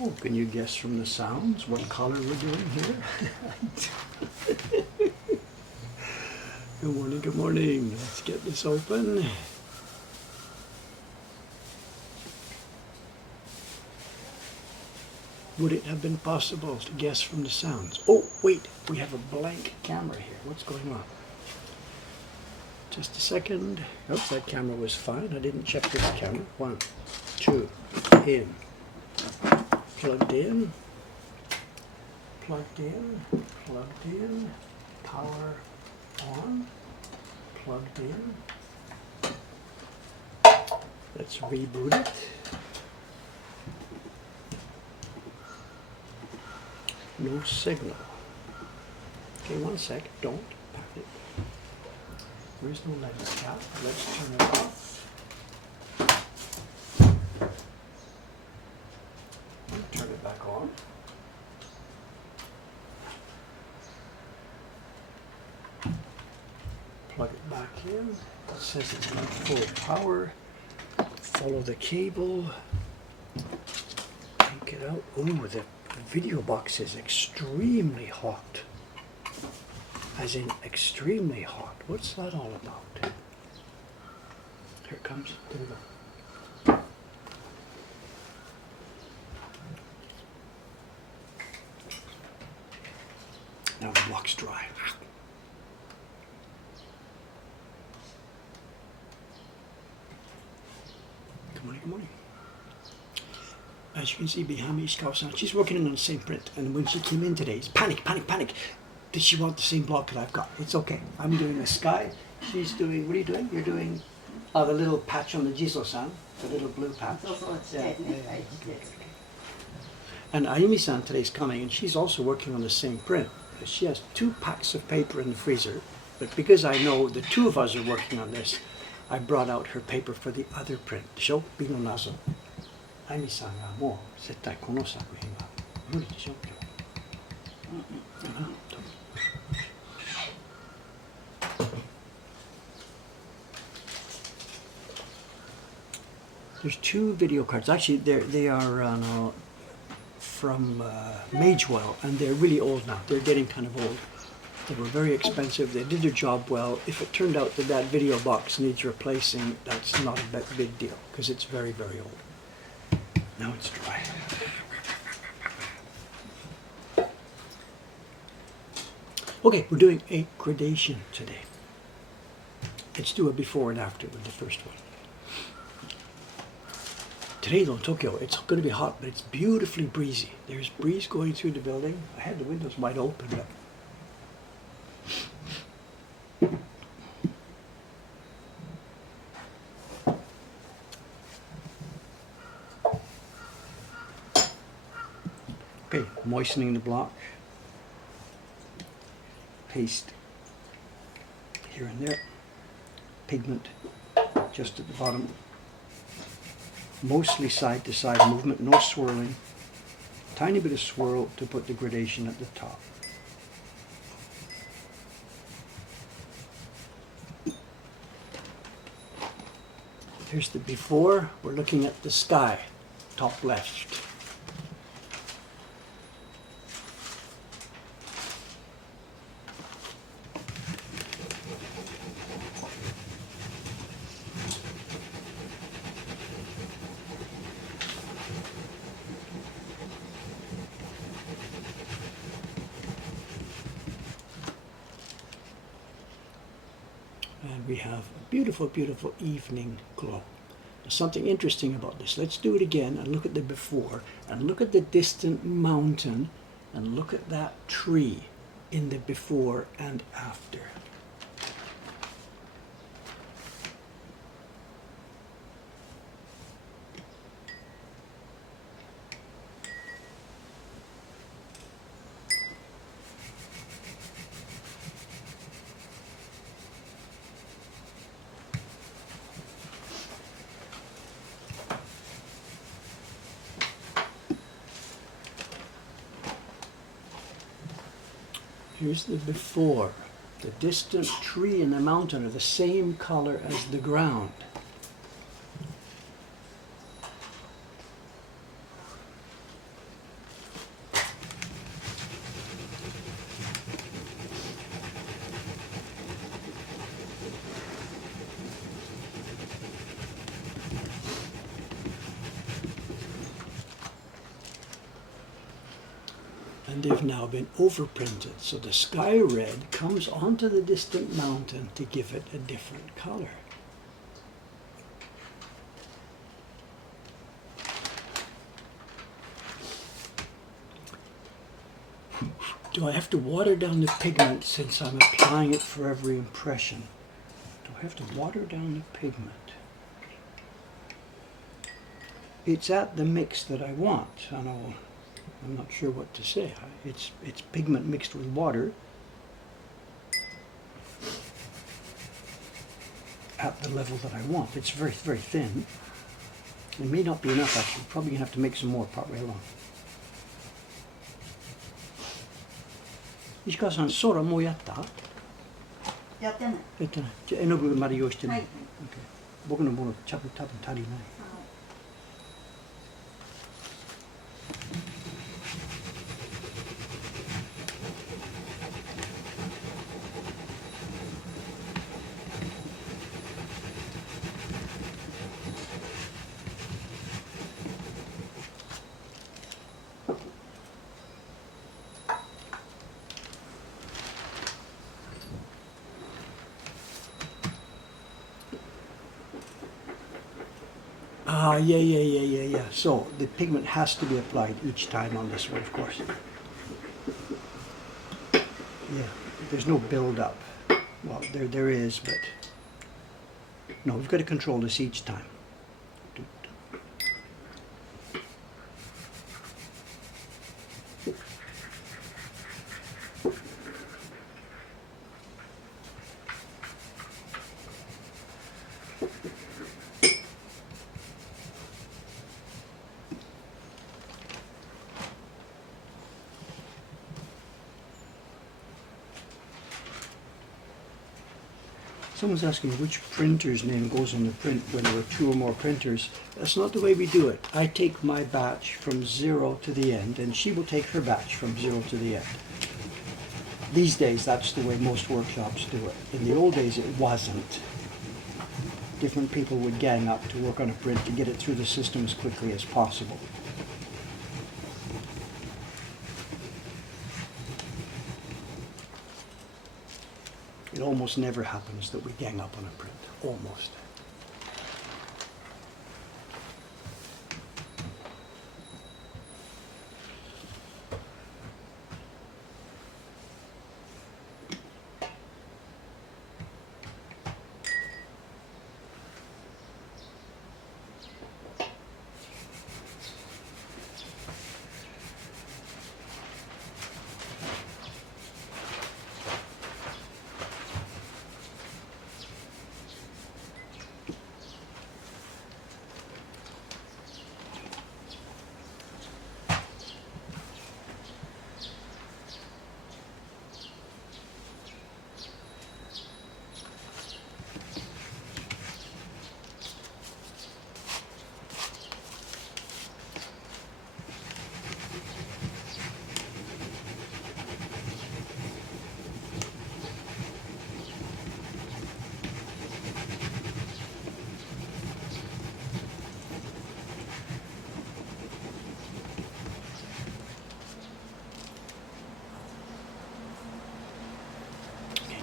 Oh, can you guess from the sounds what color we're doing here? Good morning, good morning. Let's get this open. Would it have been possible to guess from the sounds? Oh, wait, we have a blank camera here. What's going on? Just a second. Oops, that camera was fine. I didn't check this camera. 1, 2, in. Plugged in. Plugged in. Plugged in. Power on. Plugged in. Let's reboot it. No signal. Okay, 1 sec. Don't panic. There is no lens cap. Let's turn it off. And turn it back on. Plug it back in. It says it's on full power. Follow the cable. Take it out. Oh, the video box is extremely hot. As in extremely hot. What's that all about? Here it comes. There we go. Now the block's dry. Good morning, good morning. As you can see behind me, she's working on the same print, and when she came in today, it's panic, panic, panic. Did she want the same block that I've got? It's okay. I'm doing the sky. She's doing, what are you doing? You're doing the little patch on the Jizo-san, the little blue patch. Yeah. And Ayumi-san today's coming, and she's also working on the same print. She has 2 packs of paper in the freezer, but because I know the 2 of us are working on this, I brought out her paper for the other print. Show Bino Nazo. あゆみさんがもう絶対この作品は無理でしょ今日。There's 2 video cards. Actually, they are from Magewell, and they're really old now. They're getting kind of old. They were very expensive. They did their job well. If it turned out that that video box needs replacing, that's not a big deal because it's very, very old. Now it's dry. Okay, we're doing a gradation today. Let's do a before and after with the first one. Today though in Tokyo, it's going to be hot, but it's beautifully breezy. There's breeze going through the building. I had the windows wide open, but okay, moistening the block. Paste here and there. Pigment just at the bottom. Mostly side to side movement, no swirling. Tiny bit of swirl to put the gradation at the top. Here's the before. We're looking at the sky, top left. And we have a beautiful, beautiful evening glow. There's something interesting about this. Let's do it again and look at the before and look at the distant mountain and look at that tree in the before and after. Here's the before. The distant tree and the mountain are the same color as the ground. and they've now been overprinted. So the sky red comes onto the distant mountain to give it a different color. Do I have to water down the pigment since I'm applying it for every impression? Do I have to water down the pigment? It's at the mix that I want. I'm not sure what to say. It's pigment mixed with water at the level that I want. It's very, very thin. It may not be enough actually. Probably gonna have to make some more partway along. 石川さん、空もうやった？やってない。やってない。じゃあ絵の具まで用意してない。はい。OK。僕のもの多分足りない。Yeah. So the pigment has to be applied each time on this one, of course. Yeah, there's no build-up. Well, there is, but no, we've got to control this each time. Someone's asking which printer's name goes on the print when there are two or more printers. That's not the way we do it. I take my batch from 0 to the end, and she will take her batch from 0 to the end. These days, that's the way most workshops do it. In the old days, it wasn't. Different people would gang up to work on a print to get it through the system as quickly as possible. It almost never happens that we gang up on a print. Almost.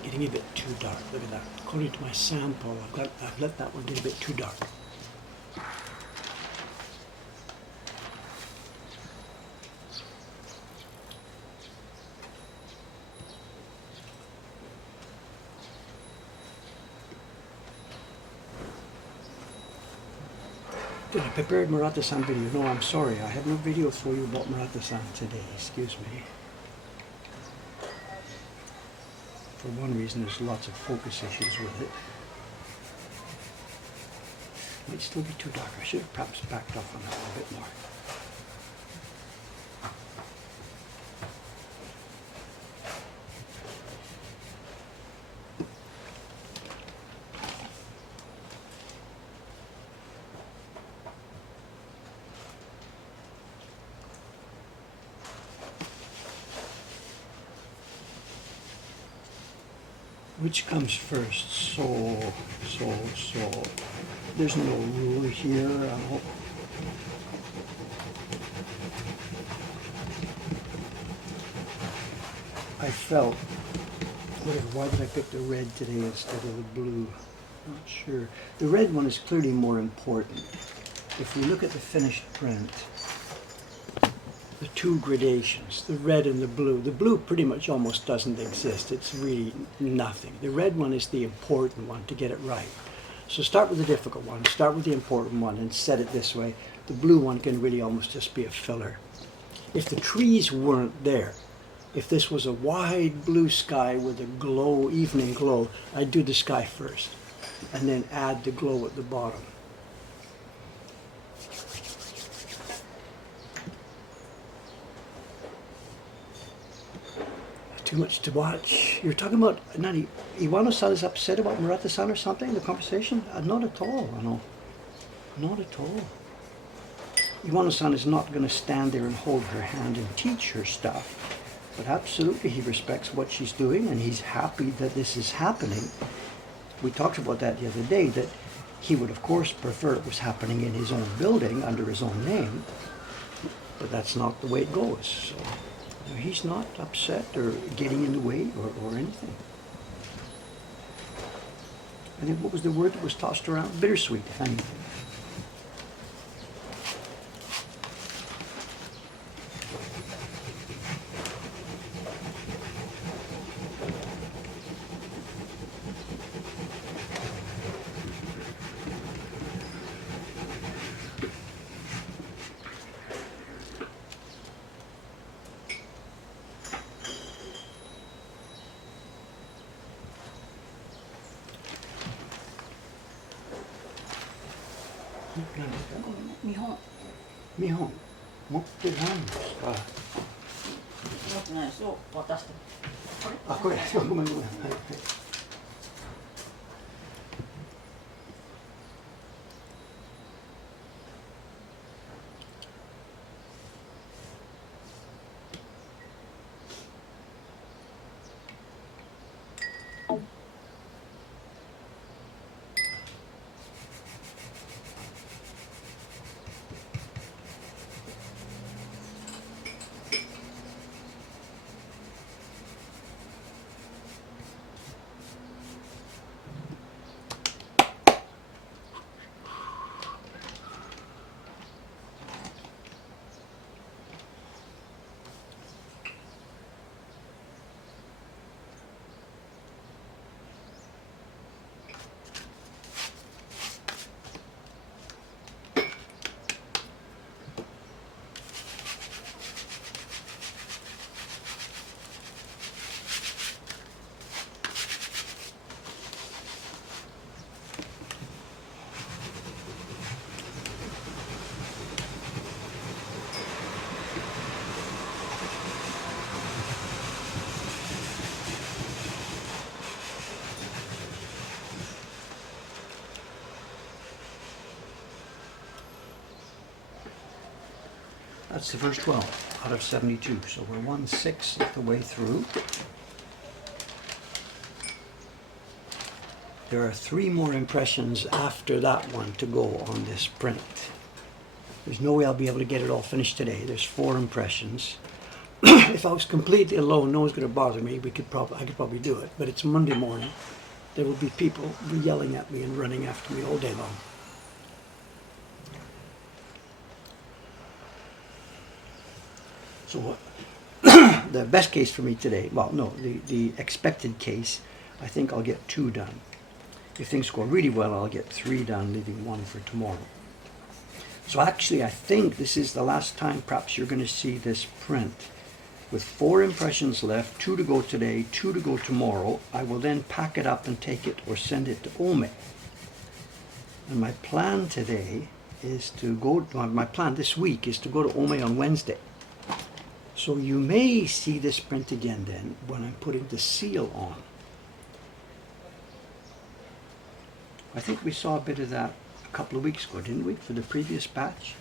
Getting a bit too dark. Look at that. According to my sample, I've let that one get a bit too dark. Did I prepared Murata-san video? No, I'm sorry. I have no video for you about Murata-san today. Excuse me. For one reason, there's lots of focus issues with it. Might still be too dark. I should have perhaps backed off on that a bit more. Which comes first? So. There's no rule here. felt, why did I pick the red today instead of the blue? Not sure. The red one is clearly more important. If we look at the finished print, the two gradations, the red and the blue pretty much almost doesn't exist. It's really nothing. The red one is the important one to get it right. So start with the difficult one, start with the important one and set it this way. The blue one can really almost just be a filler. If the trees weren't there, if this was a wide blue sky with a glow, evening glow, I'd do the sky first and then add the glow at the bottom. Too much to watch. You're talking about, Nani, Iwano-san is upset about Murata-san or something, the conversation? Not at all, I know. Not at all. Iwano-san is not going to stand there and hold her hand and teach her stuff. But absolutely he respects what she's doing and he's happy that this is happening. We talked about that the other day, that he would of course prefer it was happening in his own building under his own name, but that's not the way it goes. So he's not upset or getting in the way or anything. I think, what was the word that was tossed around? Bittersweet, if anything. Mihon. 見本持ってないんですか。持ってないですよ。渡して。あ、これ、ごめんごめん。はいはい。That's the first 12 out of 72, so we're 1/6 of the way through. There are 3 more impressions after that one to go on this print. There's no way I'll be able to get it all finished today. There's 4 impressions. If I was completely alone, no one's going to bother me. I could probably do it, but it's Monday morning. There will be people yelling at me and running after me all day long. So what? The best case for me today, well, no, the expected case, I think I'll get 2 done. If things go really well, I'll get 3 done, leaving 1 for tomorrow. So actually, I think this is the last time perhaps you're going to see this print. With 4 impressions left, 2 to go today, 2 to go tomorrow. I will then pack it up and take it or send it to Ome. And my plan today is to go, my plan this week is to go to Ome on Wednesday. So you may see this print again then when I'm putting the seal on. I think we saw a bit of that a couple of weeks ago, didn't we, for the previous batch?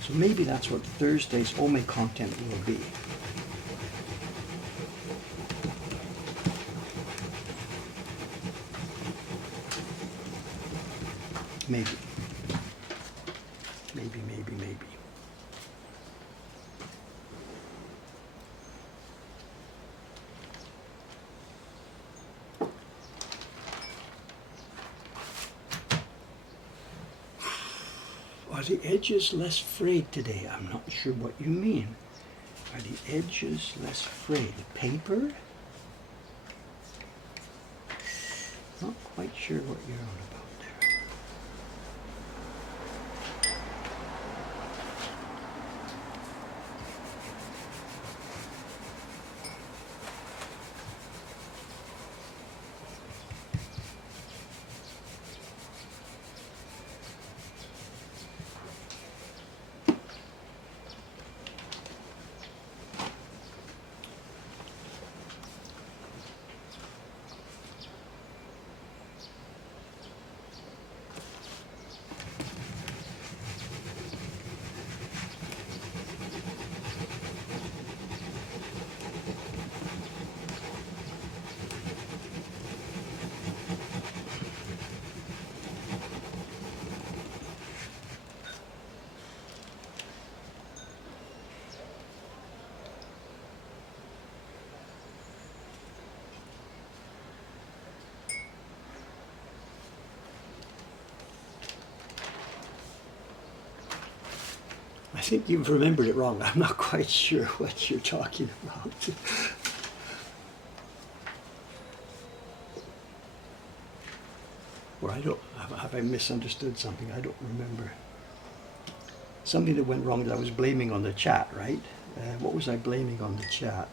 So maybe that's what Thursday's Ome content will be. Maybe. Maybe. Are the edges less frayed today? I'm not sure what you mean. Are the edges less frayed? Paper? Not quite sure what you're on about there. I think you've remembered it wrong. I'm not quite sure what you're talking about. Or have I misunderstood something? I don't remember. Something that went wrong that I was blaming on the chat, right? What was I blaming on the chat?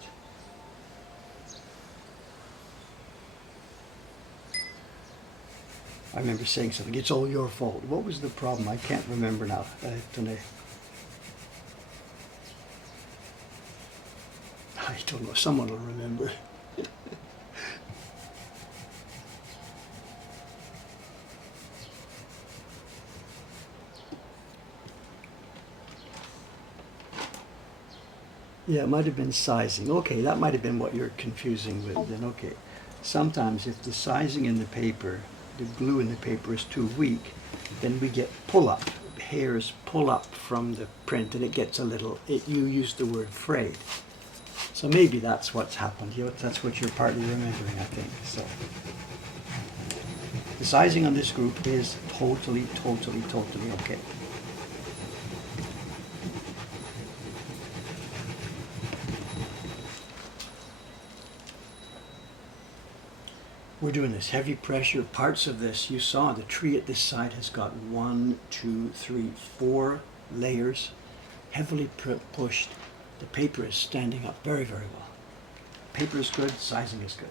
I remember saying something, it's all your fault. What was the problem? I can't remember now. Today. I don't know, someone will remember. Yeah, it might have been sizing. Okay, that might have been what you're confusing with then. Okay. Sometimes if the sizing in the paper, the glue in the paper is too weak, then we get pull-up. Hairs pull up from the print and it gets a little, you used the word frayed. So maybe that's what's happened. That's what you're partly remembering, I think. So the sizing on this group is totally okay. We're doing this heavy pressure. Parts of this, you saw the tree at this side has got 1, 2, 3, 4 layers, heavily pushed. The paper is standing up very well. Paper is good, sizing is good.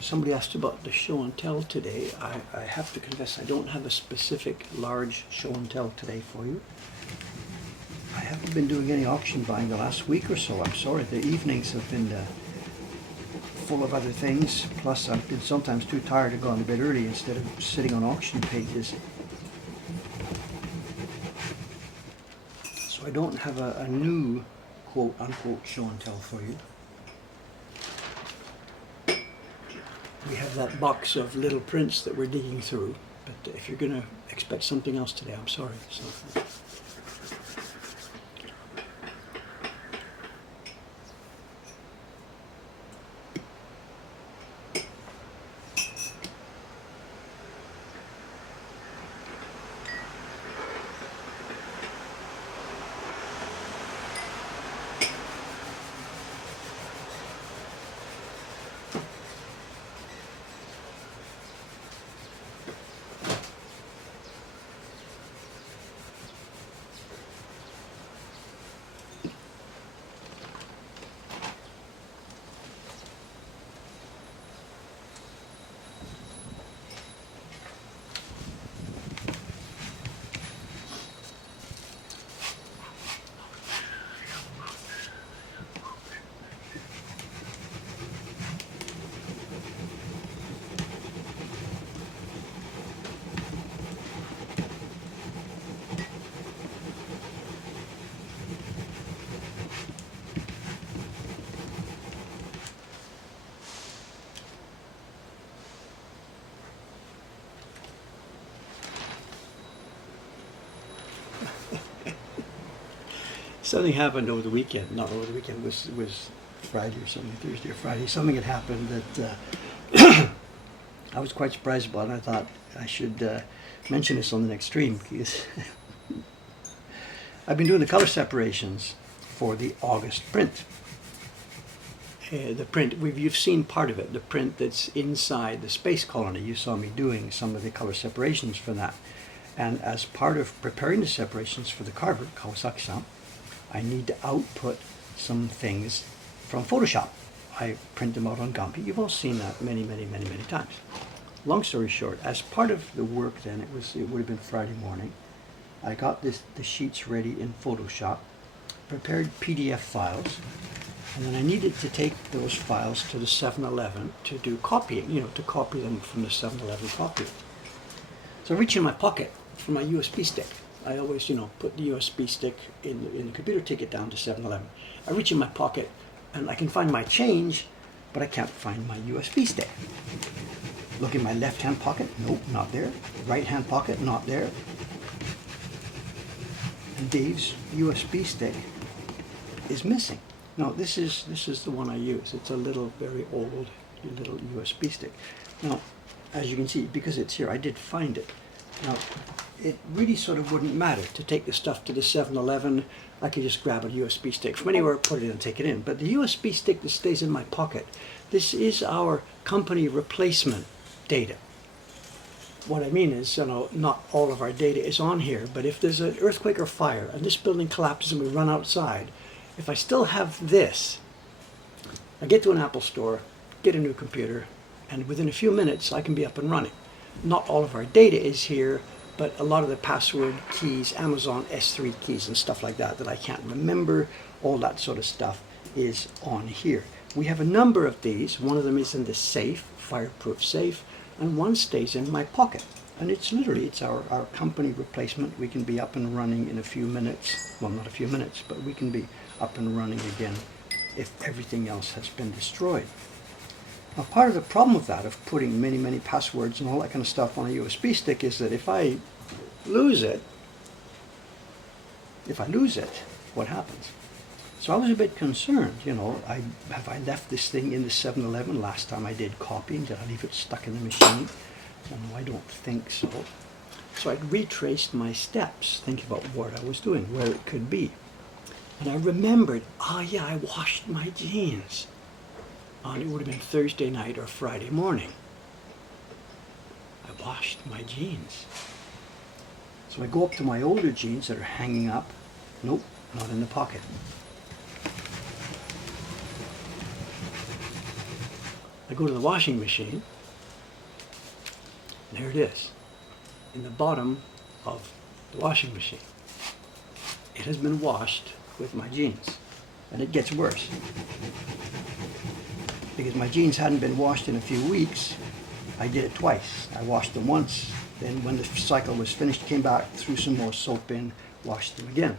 Somebody asked about the show and tell today. I have to confess I don't have a specific large show and tell today for you. I haven't been doing any auction buying the last week or so. I'm sorry, the evenings have been full of other things. Plus I've been sometimes too tired to go on to bed early instead of sitting on auction pages. So I don't have a new quote unquote show and tell for you. We have that box of little prints that we're digging through, but if you're going to expect something else today, I'm sorry. So. Something happened over the weekend. Not over the weekend. It was Friday or something, Thursday or Friday. Something had happened that I was quite surprised about, and I thought I should mention this on the next stream because I've been doing the color separations for the August print. The print, you've seen part of it, the print that's inside the Space Colony. You saw me doing some of the color separations for that. And as part of preparing the separations for the carver, Kawasaki-san, I need to output some things from Photoshop. I print them out on Gampi. You've all seen that many times. Long story short, as part of the work then, it would have been Friday morning, I got the sheets ready in Photoshop, prepared PDF files, and then I needed to take those files to the 7-Eleven to do copying, to copy them from the 7-Eleven copier. So I reach in my pocket for my USB stick. I always, put the USB stick in the computer, take it down to 7-Eleven. I reach in my pocket and I can find my change, but I can't find my USB stick. Look in my left-hand pocket, nope, not there. Right-hand pocket, not there. And Dave's USB stick is missing. Now this is the one I use. It's a little, very old little USB stick. Now, as you can see, because it's here, I did find it. Now, it really sort of wouldn't matter to take the stuff to the 7-Eleven. I could just grab a USB stick from anywhere, put it in and take it in. But the USB stick that stays in my pocket, this is our company replacement data. What I mean is, not all of our data is on here, but if there's an earthquake or fire and this building collapses and we run outside, if I still have this, I get to an Apple store, get a new computer, and within a few minutes I can be up and running. Not all of our data is here, but a lot of the password keys, Amazon S3 keys and stuff like that I can't remember, all that sort of stuff is on here. We have a number of these. One of them is in the safe, fireproof safe, and one stays in my pocket. And it's our company replacement. We can be up and running in a few minutes. Well, not a few minutes, but we can be up and running again if everything else has been destroyed. Now, part of the problem with that, of putting many passwords and all that kind of stuff on a USB stick, is that if I lose it, what happens? So I was a bit concerned, have I left this thing in the 7-Eleven last time I did copying? Did I leave it stuck in the machine? No, I don't think so. So I retraced my steps, thinking about what I was doing, where it could be. And I remembered, yeah, I washed my jeans. And it would have been Thursday night or Friday morning. I washed my jeans. So I go up to my older jeans that are hanging up. Nope, not in the pocket. I go to the washing machine. There it is, in the bottom of the washing machine. It has been washed with my jeans, and it gets worse. Because my jeans hadn't been washed in a few weeks, I did it twice. I washed them once, then when the cycle was finished, came back, threw some more soap in, washed them again.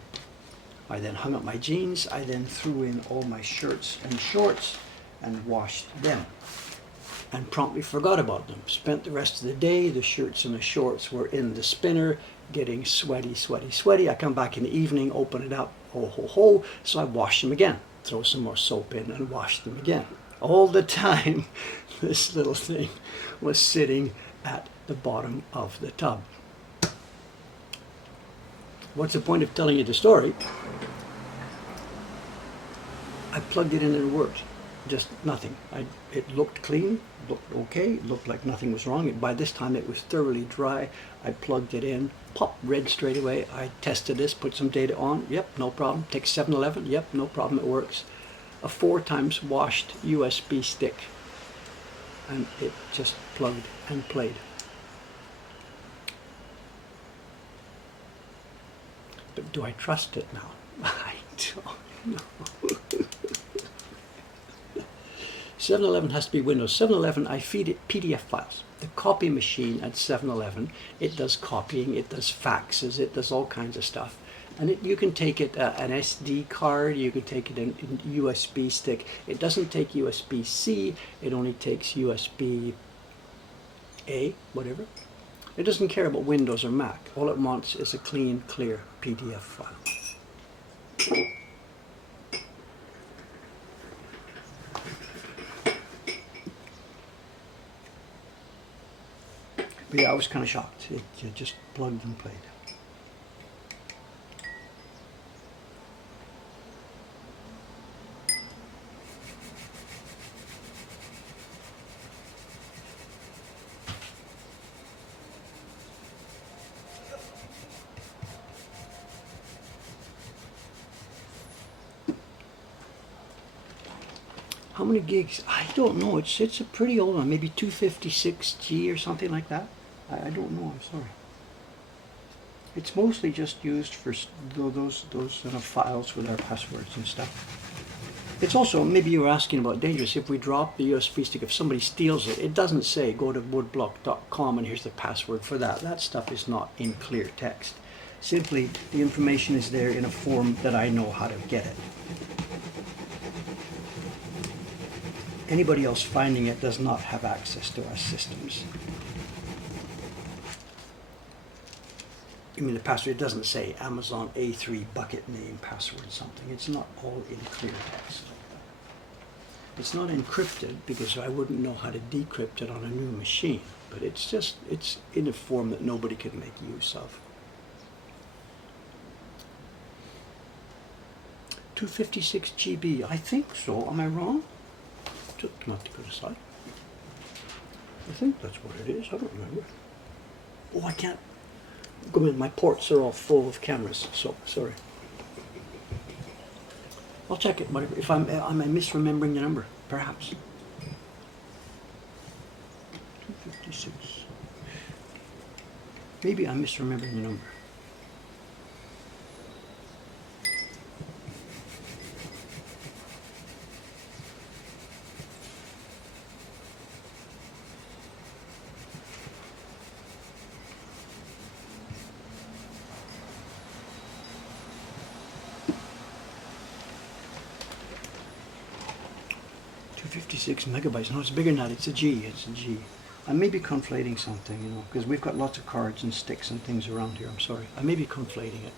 I then hung up my jeans, I then threw in all my shirts and shorts and washed them. And promptly forgot about them. Spent the rest of the day, the shirts and the shorts were in the spinner, getting sweaty. I come back in the evening, open it up, ho. So I wash them again, throw some more soap in and wash them again. All the time, this little thing was sitting at the bottom of the tub. What's the point of telling you the story? I plugged it in and it worked. Just nothing. It looked clean, looked okay, looked like nothing was wrong. By this time it was thoroughly dry. I plugged it in, pop, read straight away. I tested this, put some data on, yep, no problem. Take 7-Eleven, yep, no problem, it works. A 4 times washed USB stick, and it just plugged and played. But do I trust it now? I don't know. 7-Eleven has to be Windows. 7-Eleven, I feed it PDF files. The copy machine at 7-Eleven, it does copying, it does faxes, it does all kinds of stuff. And you can take it an SD card, you can take it in USB stick. It doesn't take USB-C, it only takes USB-A, whatever. It doesn't care about Windows or Mac. All it wants is a clean, clear PDF file. But yeah, I was kind of shocked. It just plugged and played. How many gigs? I don't know. It's a pretty old one. Maybe 256G or something like that. I don't know. I'm sorry. It's mostly just used for those sort of files with our passwords and stuff. It's also, maybe you were asking about dangerous. If we drop the USB stick, if somebody steals it, it doesn't say go to woodblock.com and here's the password for that. That stuff is not in clear text. Simply, the information is there in a form that I know how to get it. Anybody else finding it does not have access to our systems. I mean, the password, it doesn't say Amazon A3 bucket name password something. It's not all in clear text like that. It's not encrypted because I wouldn't know how to decrypt it on a new machine, but it's in a form that nobody can make use of. 256 GB, I think so. Am I wrong? Not to put aside. I think that's what it is. I don't remember. Oh, I can't go in. My ports are all full of cameras, so sorry. I'll check it. If am I misremembering the number? Perhaps. 256. Maybe I'm misremembering the number. Megabytes. No, it's bigger than that. It's a G. It's a G. I may be conflating something, you know, because we've got lots of cards and sticks and things around here. I'm sorry. I may be conflating it.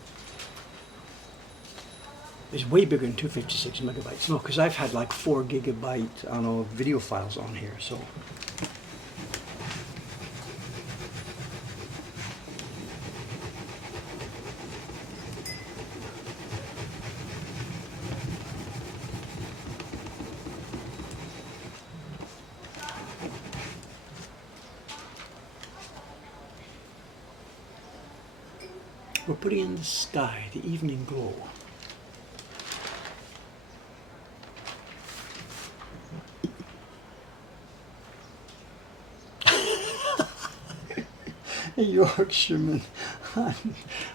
It's way bigger than 256 megabytes. No, because I've had like 4 gigabyte, I don't know, video files on here. So. We're putting in the sky, the evening glow. A Yorkshireman.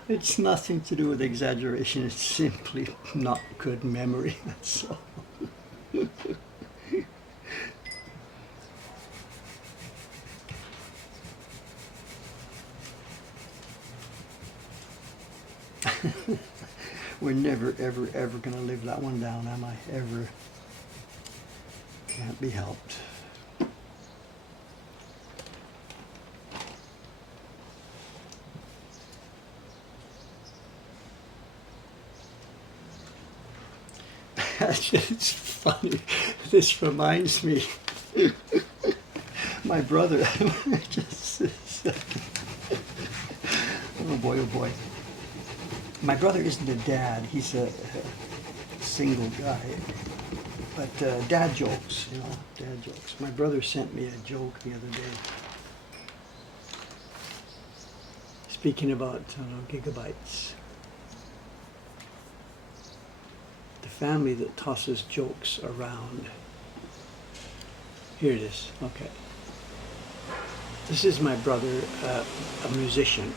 It's nothing to do with exaggeration. It's simply not good memory. That's all. We're never, ever, ever going to live that one down, am I? Ever. Can't be helped. It's funny. This reminds me. My brother. Just a second. Oh boy, oh boy. My brother isn't a dad. He's a single guy. But dad jokes, you know, dad jokes. My brother sent me a joke the other day. Speaking about, I don't know, gigabytes. The family that tosses jokes around. Here it is. Okay. This is my brother, a musician,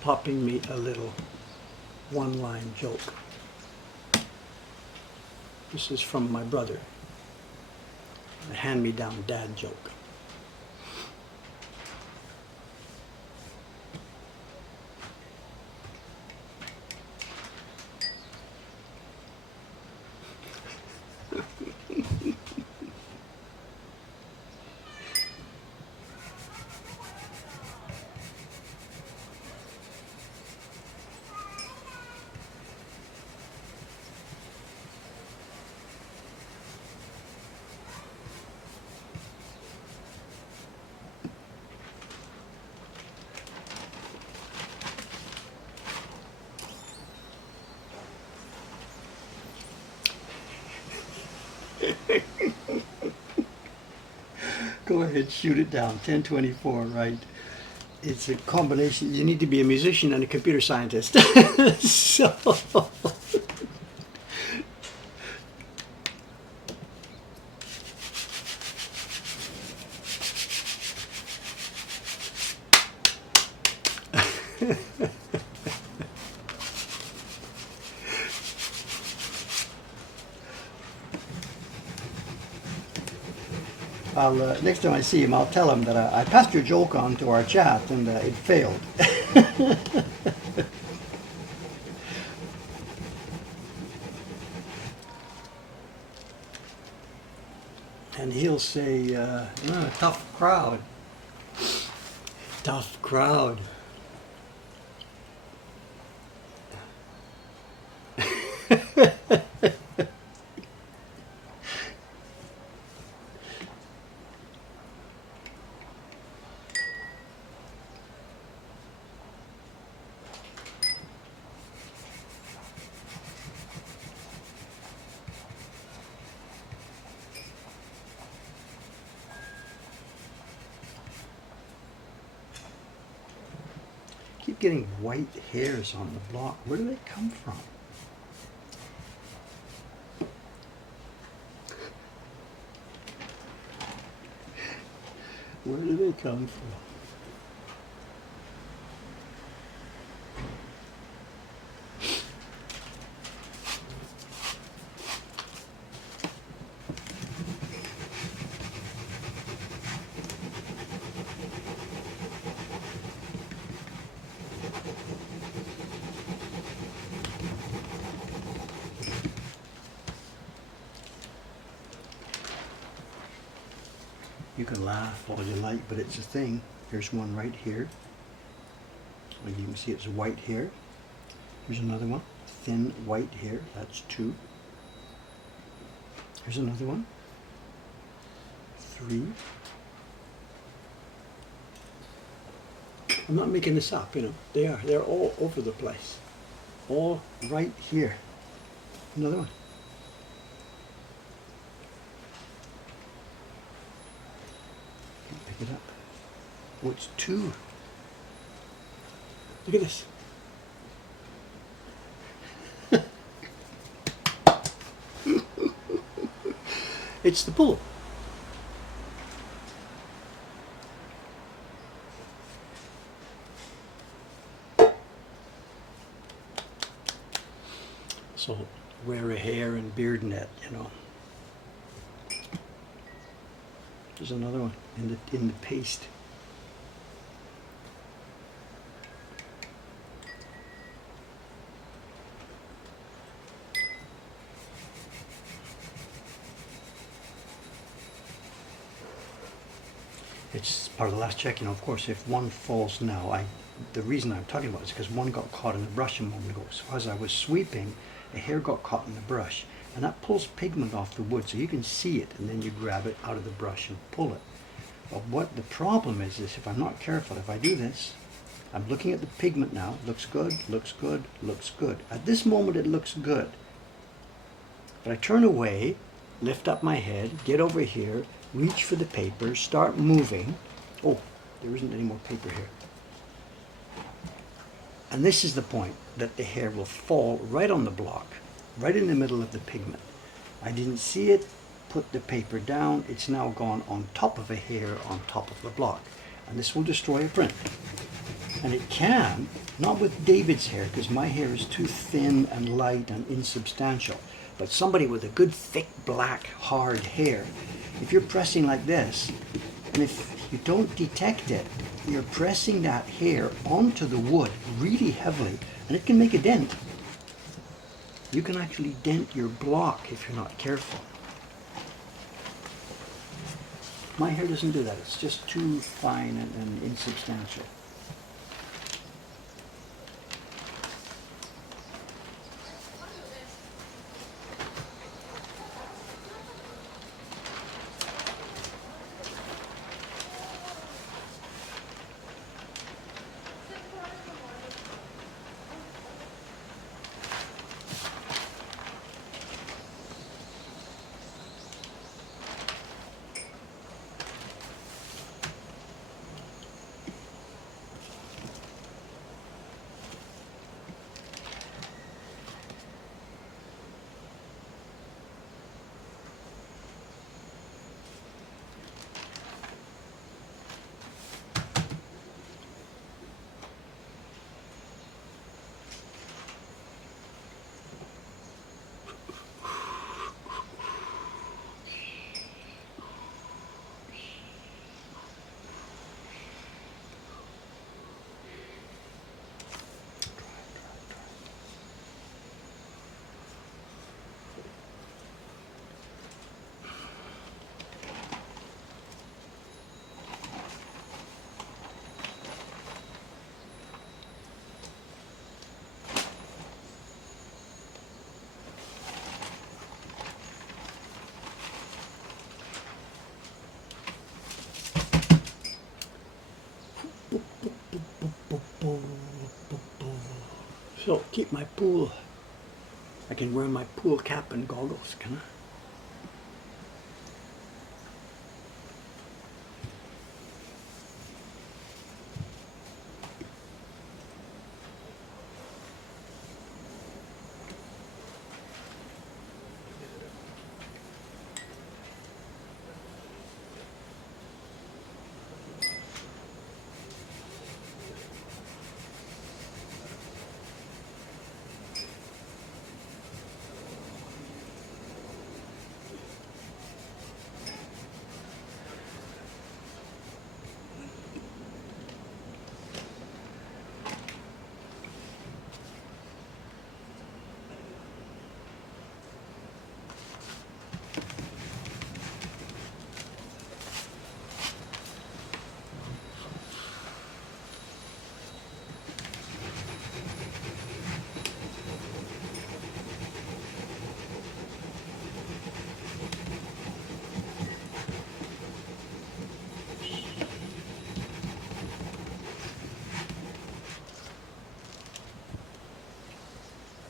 popping me a little one-line joke. This is from my brother, a hand-me-down dad joke. Go ahead, shoot it down. 1024, right? It's a combination. You need to be a musician and a computer scientist. So. Next time I see him, I'll tell him that I passed your joke on to our chat and it failed. And he'll say, tough crowd. Tough crowd. Keep getting white hairs on the block. Where do they come from? Where do they come from? You can laugh all you like, but it's a thing. There's one right here. And you can see it's white here. Here's another one. Thin white here. That's 2. Here's another one. 3. I'm not making this up, They are. They're all over the place. All right here. Another one. Pick it up. Oh, it's 2. Look at this. It's the pool. So wear a hair and beard net, There's another one in the paste. It's part of the last check, of course, if one falls now, the reason I'm talking about it is because one got caught in the brush a moment ago. So as I was sweeping, a hair got caught in the brush, and that pulls pigment off the wood, so you can see it, and then you grab it out of the brush and pull it. But what the problem is if I'm not careful, if I do this, I'm looking at the pigment now, looks good, looks good, looks good. At this moment it looks good. But I turn away, lift up my head, get over here, reach for the paper, start moving. Oh, there isn't any more paper here. And this is the point that the hair will fall right on the block, right in the middle of the pigment. I didn't see it, put the paper down, it's now gone on top of a hair on top of the block. And this will destroy a print. And it can, not with David's hair, because my hair is too thin and light and insubstantial, but somebody with a good thick black hard hair, if you're pressing like this, and if you don't detect it, you're pressing that hair onto the wood really heavily, and it can make a dent. You can actually dent your block if you're not careful. My hair doesn't do that, it's just too fine and insubstantial. So keep my pool. I can wear my pool cap and goggles, can I?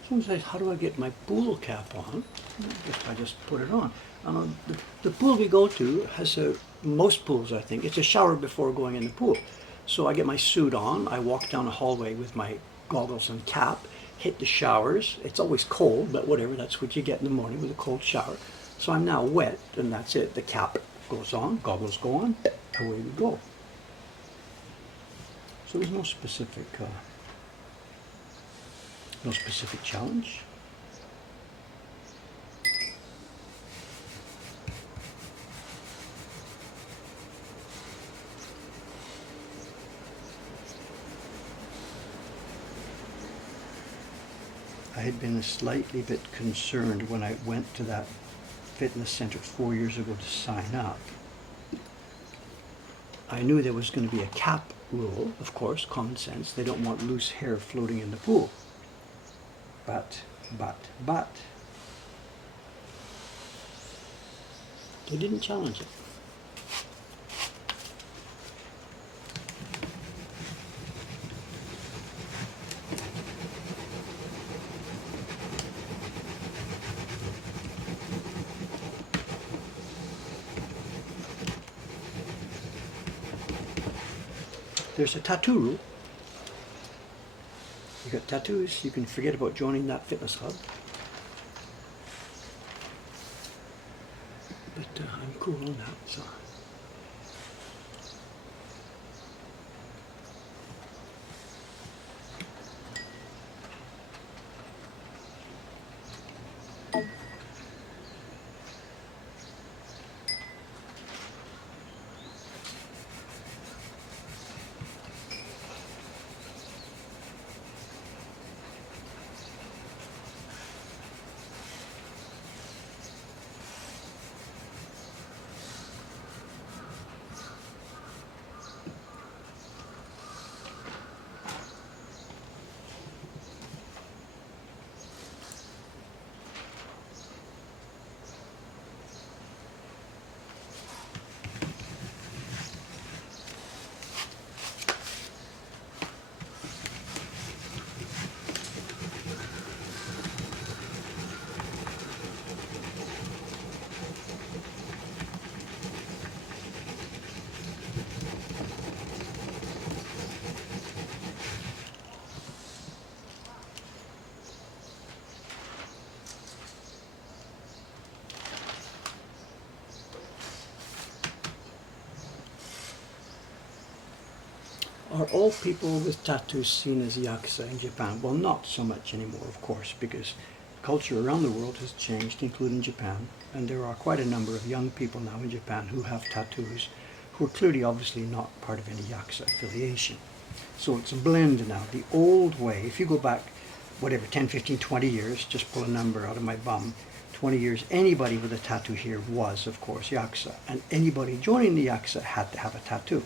Someone says, how do I get my pool cap on? I just put it on. The pool we go to has most pools, I think, it's a shower before going in the pool. So I get my suit on, I walk down the hallway with my goggles and cap, hit the showers. It's always cold, but whatever, that's what you get in the morning with a cold shower. So I'm now wet, and that's it. The cap goes on, goggles go on, away we go. So there's no specific challenge. I had been a slightly bit concerned when I went to that fitness center 4 years ago to sign up. I knew there was going to be a cap rule, of course, common sense. They don't want loose hair floating in the pool. But, they didn't challenge it. There's a tattoo rule. You got tattoos, you can forget about joining that fitness club. But I'm cool on that, so. Are all people with tattoos seen as yakuza in Japan? Well, not so much anymore, of course, because culture around the world has changed, including Japan, and there are quite a number of young people now in Japan who have tattoos, who are clearly, obviously, not part of any yakuza affiliation. So it's a blend now. The old way, if you go back, whatever, 10, 15, 20 years, just pull a number out of my bum, 20 years, anybody with a tattoo here was, of course, yakuza, and anybody joining the yakuza had to have a tattoo.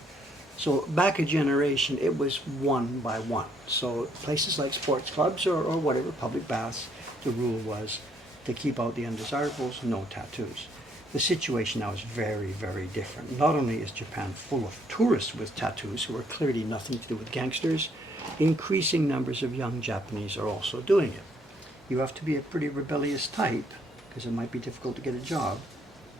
So back a generation, it was one by one. So places like sports clubs or whatever, public baths, the rule was to keep out the undesirables, no tattoos. The situation now is very, very different. Not only is Japan full of tourists with tattoos who are clearly nothing to do with gangsters, increasing numbers of young Japanese are also doing it. You have to be a pretty rebellious type because it might be difficult to get a job,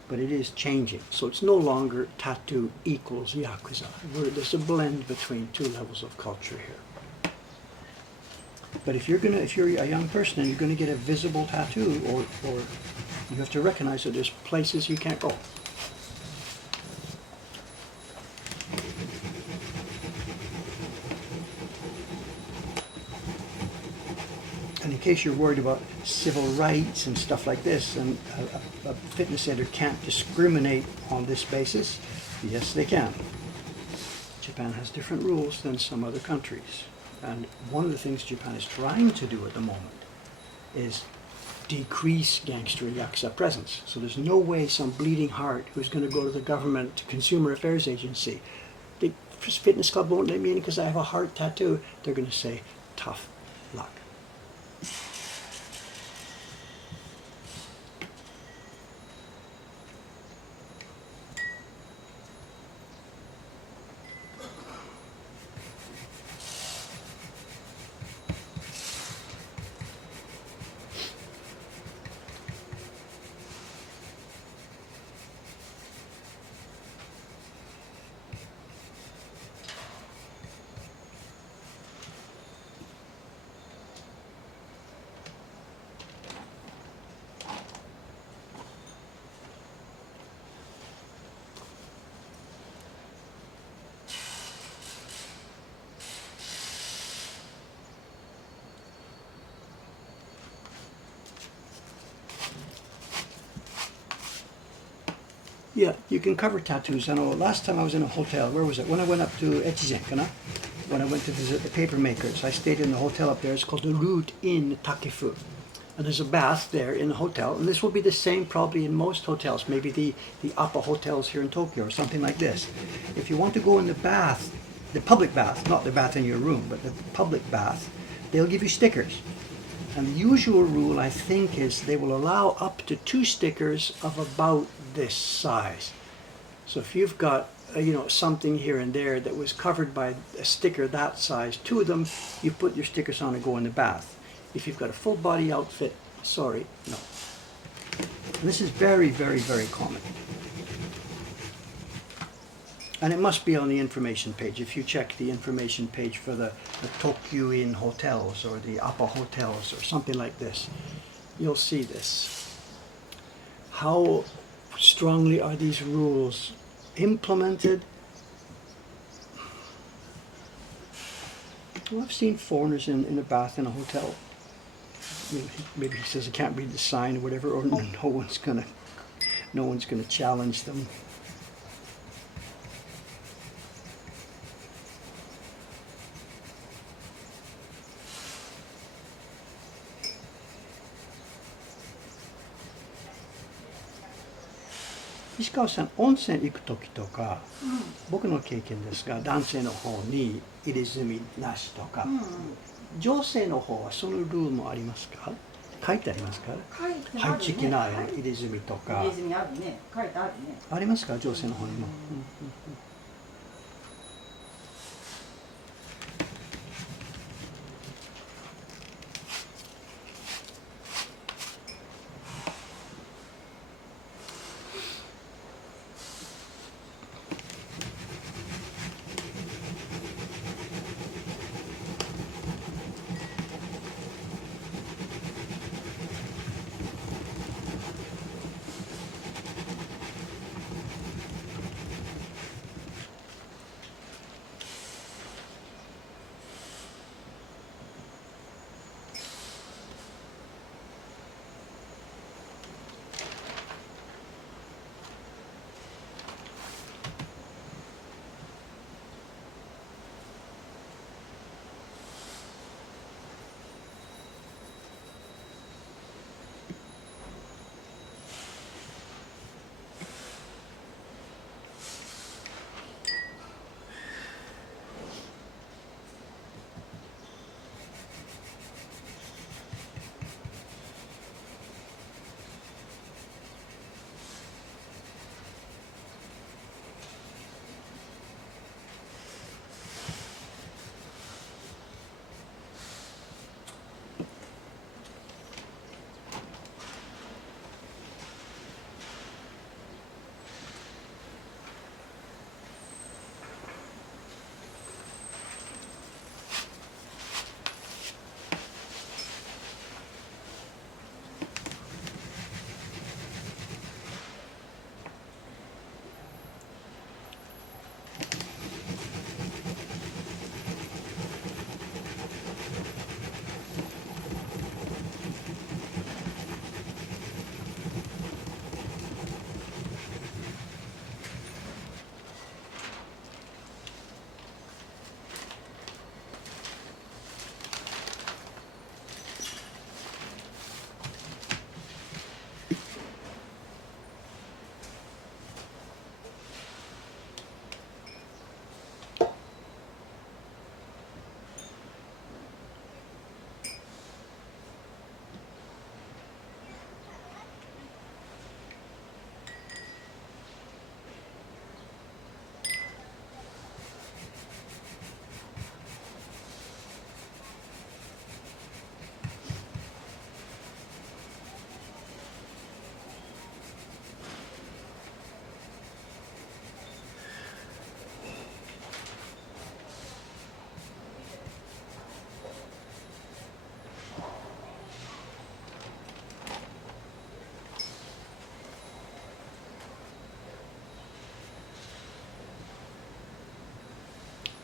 but it is changing. So it's no longer tattoo equals Yakuza. There's a blend between two levels of culture here. But if you're a young person and you're gonna get a visible tattoo, or you have to recognize that there's places you can't go. And in case you're worried about civil rights and stuff like this, and a fitness center can't discriminate on this basis, yes they can. Japan has different rules than some other countries. And one of the things Japan is trying to do at the moment is decrease gangster and yakuza presence. So there's no way some bleeding heart who's going to go to the government consumer affairs agency, the fitness club won't let me in because I have a heart tattoo. They're going to say, tough luck. Yeah, you can cover tattoos. I know last time I was in a hotel, where was it? When I went up to Echizen, when I went to visit the paper makers, I stayed in the hotel up there. It's called the Root Inn Takefu. And there's a bath there in the hotel. And this will be the same probably in most hotels, maybe the Appa hotels here in Tokyo or something like this. If you want to go in the bath, the public bath, not the bath in your room, but the public bath, they'll give you stickers. And the usual rule, I think, is they will allow up to 2 stickers of about this size. So if you've got something here and there that was covered by a sticker that size, 2 of them, you put your stickers on and go in the bath. If you've got a full body outfit, sorry, no. And this is very, very, very common. And it must be on the information page. If you check the information page for the Tokyo-in hotels or the Appa hotels or something like this, you'll see this. How strongly are these rules implemented? Well, I've seen foreigners in a bath in a hotel. Maybe he says I can't read the sign or whatever, or no one's gonna challenge them.石川さん、温泉行く時とか、僕の経験ですが、男性の方に入れ墨なしとか、女性の方はそのルールもありますか？書いてありますか？書いてあるね。はい、チキナー入れ墨とか。入れ墨あるね。書いてあるね。ありますか？女性の方にも。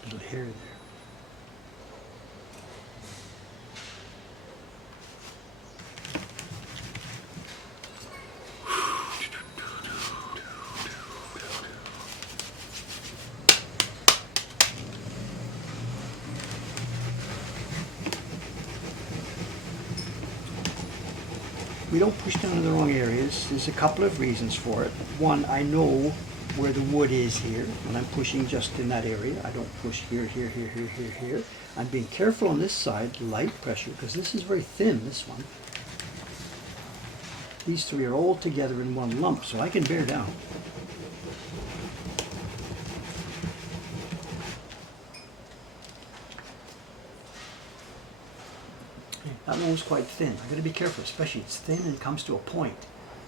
little hair there. We don't push down in the wrong areas. There's a couple of reasons for it. One, I know where the wood is here, and I'm pushing just in that area. I don't push here, here, here, here, here, here. I'm being careful on this side, light pressure, because this is very thin, this one. These three are all together in one lump, so I can bear down. That one was quite thin. I've got to be careful, especially it's thin and comes to a point.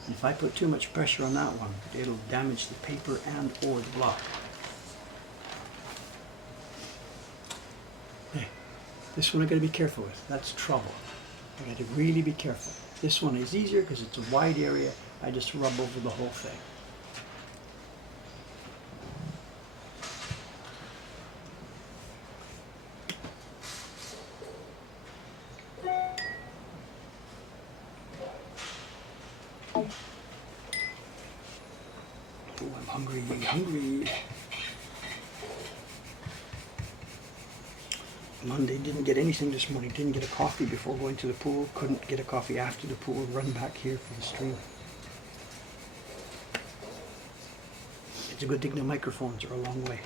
And if I put too much pressure on that one, it'll damage the paper and or the block. Hey, this one I've got to be careful with. That's trouble. I've got to really be careful. This one is easier because it's a wide area. I just rub over the whole thing. Oh, I'm hungry, hungry. Monday, didn't get anything this morning. Didn't get a coffee before going to the pool. Couldn't get a coffee after the pool. Run back here for the stream. It's a good thing the microphones are a long way.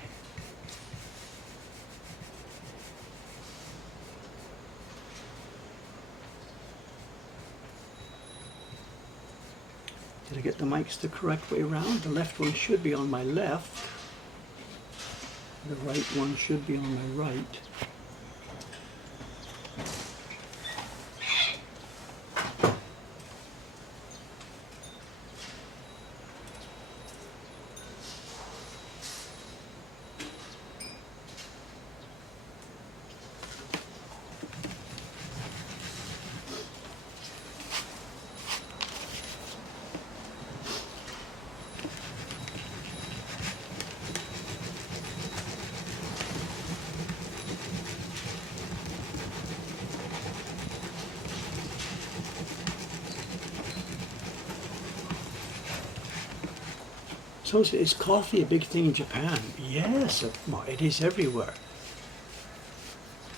Did I get the mics the correct way around? The left one should be on my left. The right one should be on my right. So is coffee a big thing in Japan? Yes, it is everywhere.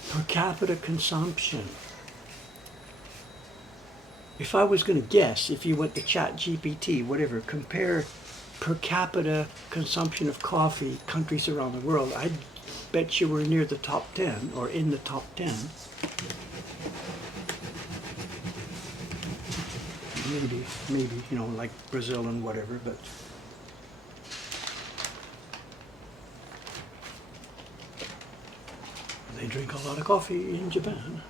Per capita consumption. If I was going to guess, if you went to ChatGPT, whatever, compare per capita consumption of coffee countries around the world, I'd bet you we're near the top 10 or in the top 10. Maybe, you know, like Brazil and whatever, but they drink a lot of coffee in Japan.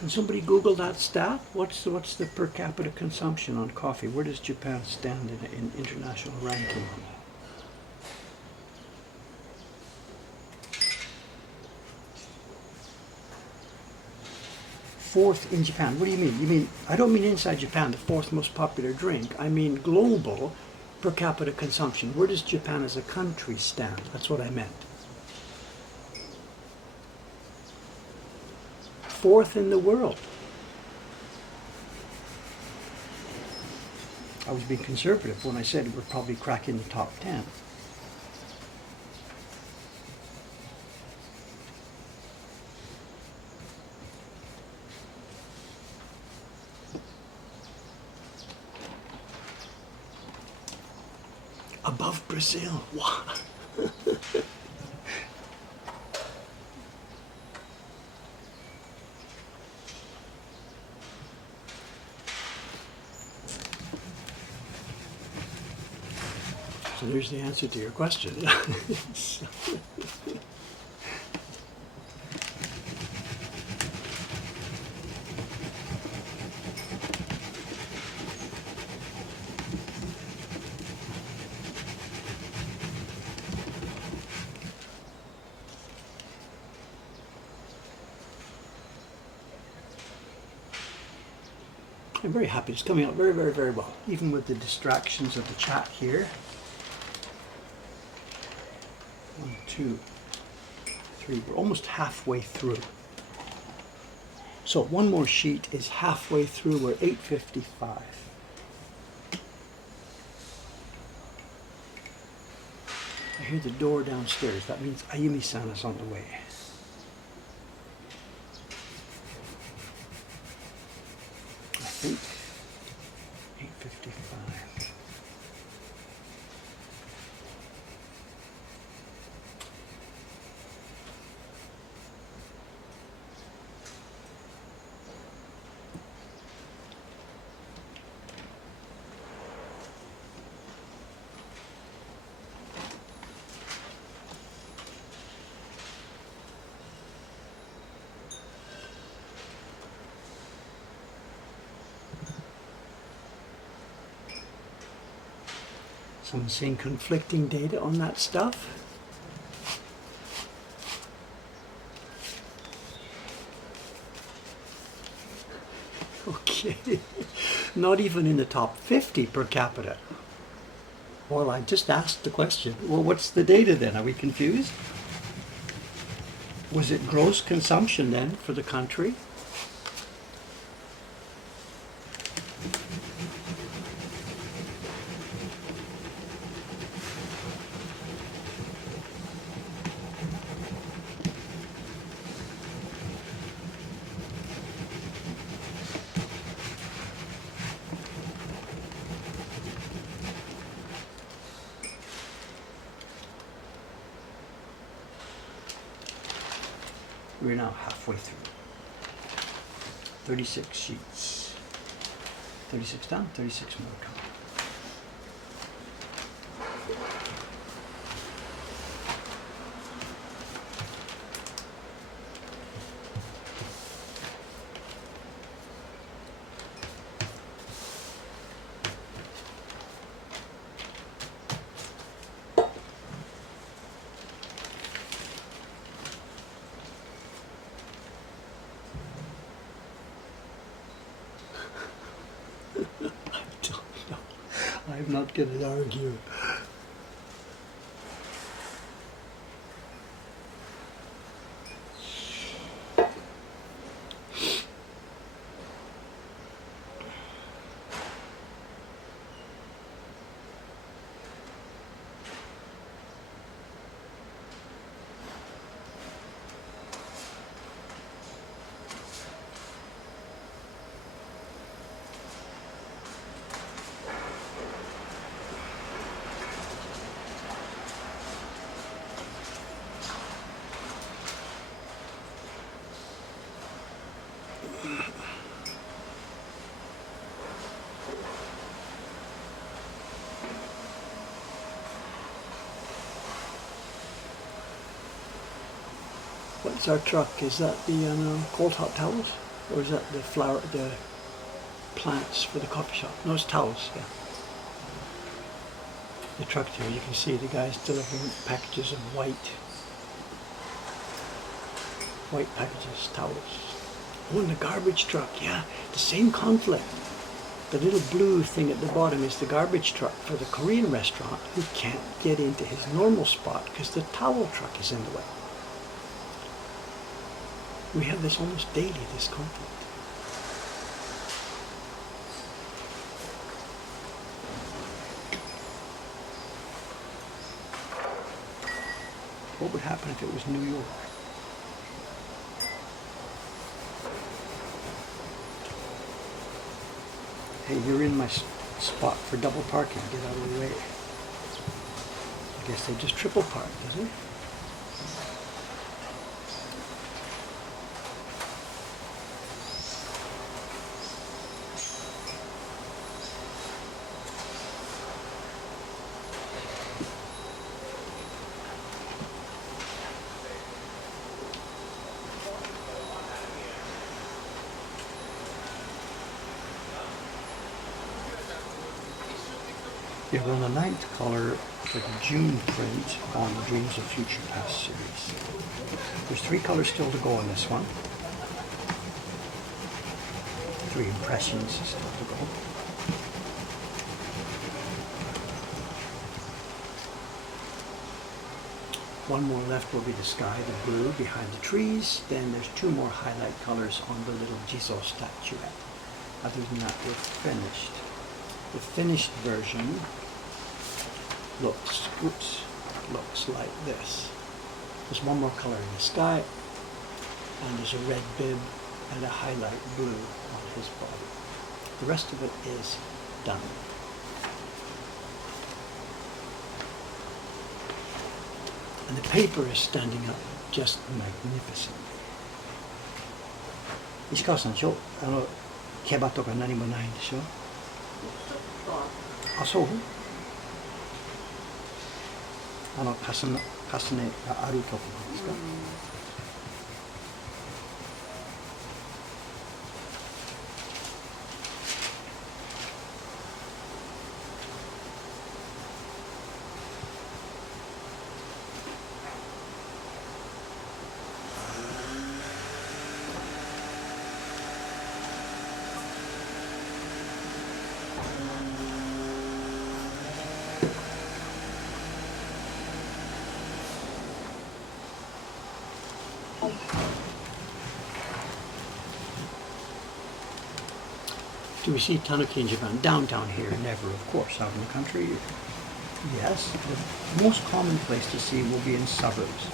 Can somebody Google that stat? What's the per capita consumption on coffee? Where does Japan stand in international ranking on that? Fourth in Japan. What do you mean? You mean, I don't mean inside Japan, the fourth most popular drink. I mean global per capita consumption. Where does Japan as a country stand? That's what I meant. Fourth in the world. I was being conservative when I said we're probably cracking the top 10. Above Brazil. What? So there's the answer to your question. I'm very happy. It's coming out very, very, very well, even with the distractions of the chat here. 1, 2, 3. We're almost halfway through. So one more sheet is halfway through. We're 8:55. I hear the door downstairs. That means Ayumi-san is on the way. I think 8:55. I'm seeing conflicting data on that stuff. Okay, not even in the top 50 per capita. Well, I just asked the question. Well, what's the data then? Are we confused? Was it gross consumption then for the country? We're now halfway through. 36 sheets. 36 down, 36 more coming. I'm not going to argue. What's our truck? Is that the cold hot towels? Or is that the plants for the coffee shop? No, it's towels, yeah. The truck here, you can see the guys delivering packages of white packages, towels. Oh, and the garbage truck, yeah, the same conflict. The little blue thing at the bottom is the garbage truck for the Korean restaurant who can't get into his normal spot because the towel truck is in the way. We have this almost daily, this conflict. What would happen if it was New York? Hey, you're in my spot for double parking. Get out of the way. I guess they just triple park, does it? Yeah, we're on the 9th color for the June print on the Dreams of Future Past series. There's 3 colors still to go on this one. 3 impressions is typical. One more left will be the sky, the blue behind the trees. Then there's 2 more highlight colors on the little Jizo statuette. Other than that, we're finished. The finished version looks like this. There's 1 more color in the sky, and there's a red bib and a highlight blue on his body. The rest of it is done. And the paper is standing up just magnificently. 石川さんでしょ、毛羽とか何もないんでしょ。あ、そう。重ねがあるところですか。Do we see Tanuki in Japan? Downtown here, never, of course. Out in the country, yes. The most common place to see will be in suburbs.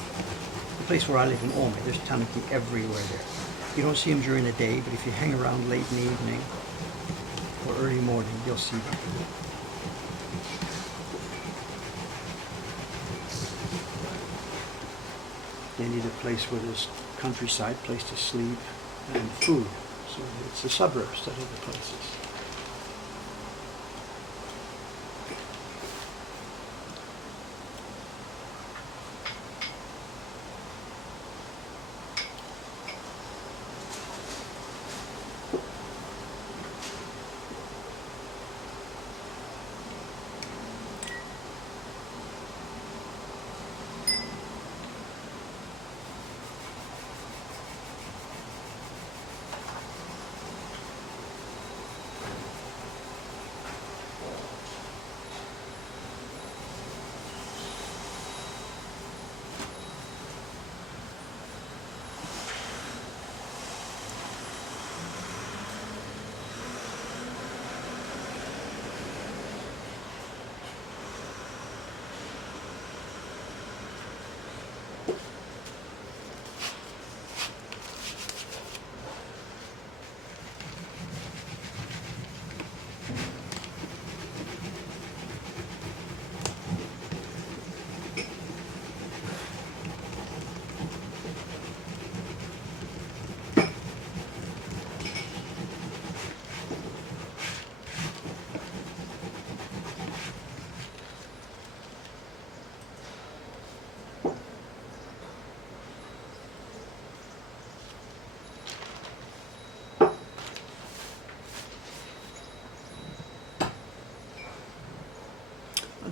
The place where I live in Ome, there's Tanuki everywhere there. You don't see them during the day, but if you hang around late in the evening or early morning, you'll see them. They need a place where there's countryside, place to sleep, and food. So it's the suburbs that are the places.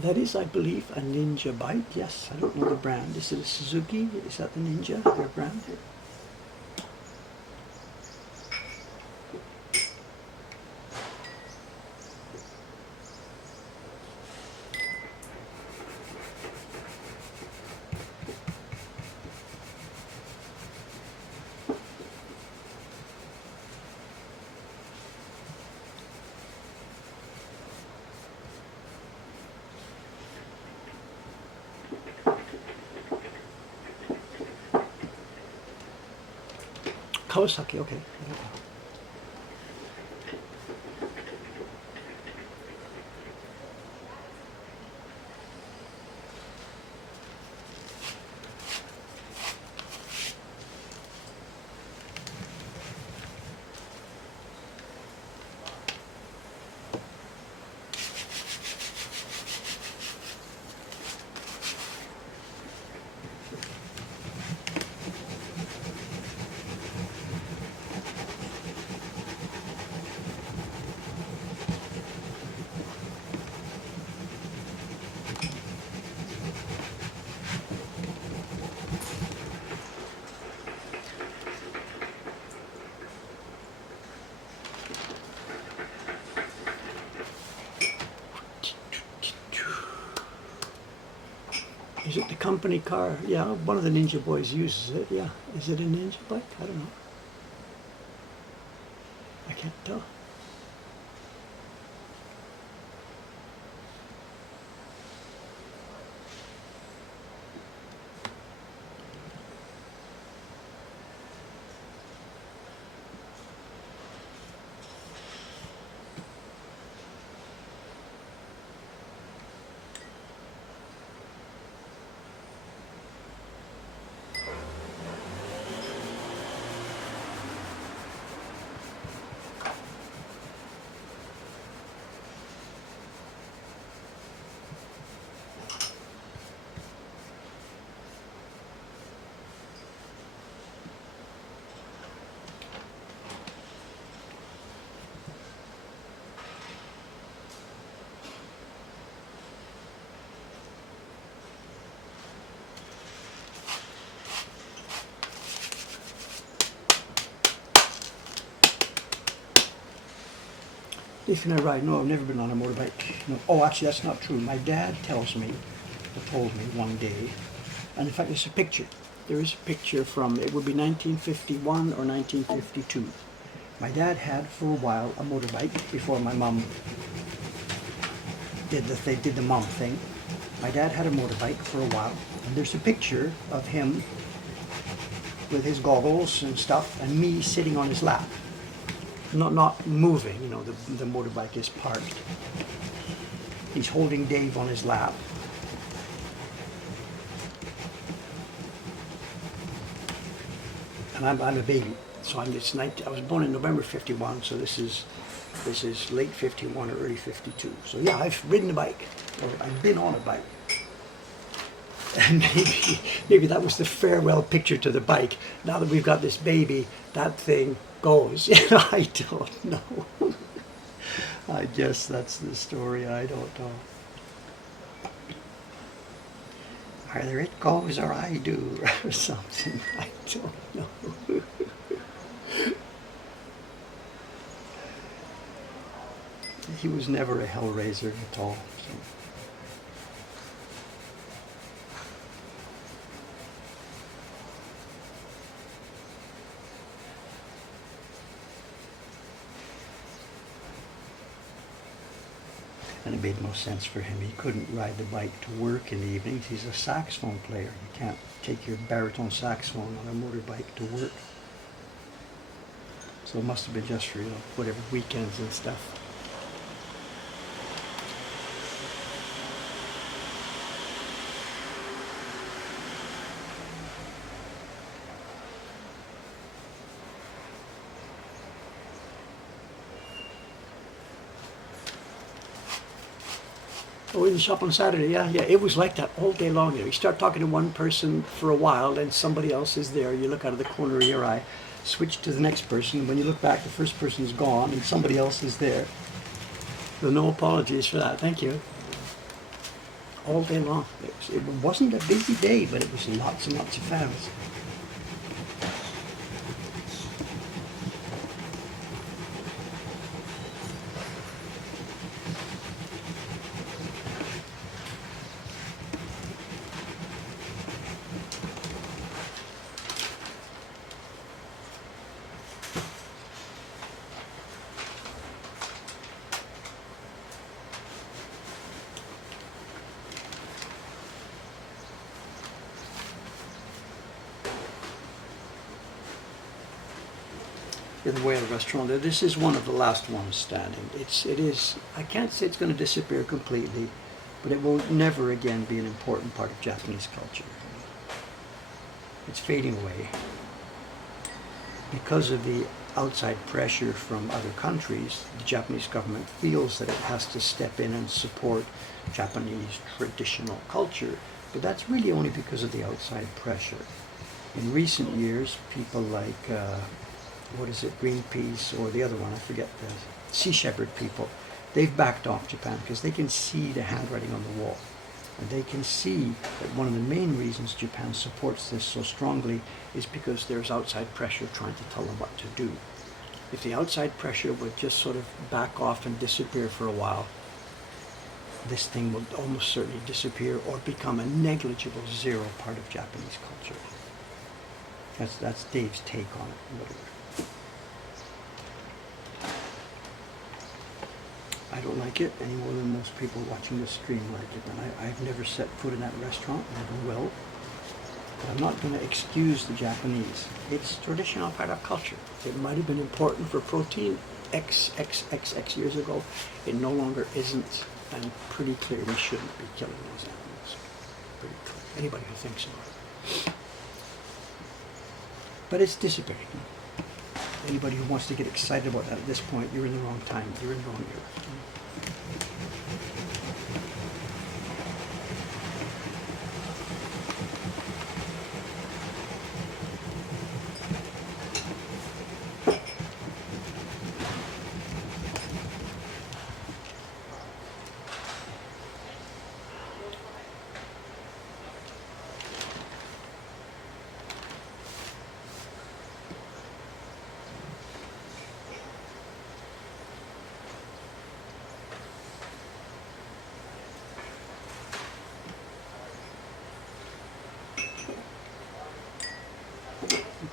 That is, I believe, a Ninja bike. Yes, I don't know the brand. Is it a Suzuki? Is that the Ninja, their brand? Kawasaki, okay. Is it the company car? Yeah, one of the Ninja boys uses it, yeah. Is it a Ninja bike? I don't know. I can't tell. If can I ride? No, I've never been on a motorbike. No. Oh, actually, that's not true. My dad tells me, or told me one day, and in fact, there's a picture. There is a picture from, it would be 1951 or 1952. My dad had for a while a motorbike before my mum did the mum thing. My dad had a motorbike for a while, and there's a picture of him with his goggles and stuff, and me sitting on his lap. Not moving, you know, the motorbike is parked. He's holding Dave on his lap. And I'm a baby, so I was born in November 51, so this is late 51 or early 52. So yeah, I've ridden a bike, or I've been on a bike. And maybe that was the farewell picture to the bike. Now that we've got this baby, that thing goes. You know, I don't know. I guess that's the story. I don't know. Either it goes or I do, or something. I don't know. He was never a hellraiser at all. So. And it made no sense for him. He couldn't ride the bike to work in the evenings. He's a saxophone player. You can't take your baritone saxophone on a motorbike to work. So it must have been just for, you know, whatever, weekends and stuff. Oh, in the shop on Saturday, yeah, it was like that all day long. You know, you start talking to one person for a while, and somebody else is there. You look out of the corner of your eye, switch to the next person. When you look back, the first person is gone, and somebody else is there. So no apologies for that. Thank you. All day long. It wasn't a busy day, but it was lots and lots of fans. In the way of the restaurant, this is one of the last ones standing. It is, I can't say it's going to disappear completely, but it will never again be an important part of Japanese culture. It's fading away. Because of the outside pressure from other countries, the Japanese government feels that it has to step in and support Japanese traditional culture, but that's really only because of the outside pressure. In recent years, people like Greenpeace, or the other one, I forget, the Sea Shepherd people, they've backed off Japan because they can see the handwriting on the wall. And they can see that one of the main reasons Japan supports this so strongly is because there's outside pressure trying to tell them what to do. If the outside pressure would just sort of back off and disappear for a while, this thing will almost certainly disappear or become a negligible zero part of Japanese culture. That's Dave's take on it. Whatever. I don't like it any more than most people watching this stream like it. And I've never set foot in that restaurant, and never will. But I'm not going to excuse the Japanese. It's traditional part of culture. It might have been important for protein X years ago. It no longer isn't. And pretty clear we shouldn't be killing those animals. Pretty clear. Anybody who thinks about it. But it's dissipating. Anybody who wants to get excited about that at this point, you're in the wrong time. You're in the wrong era.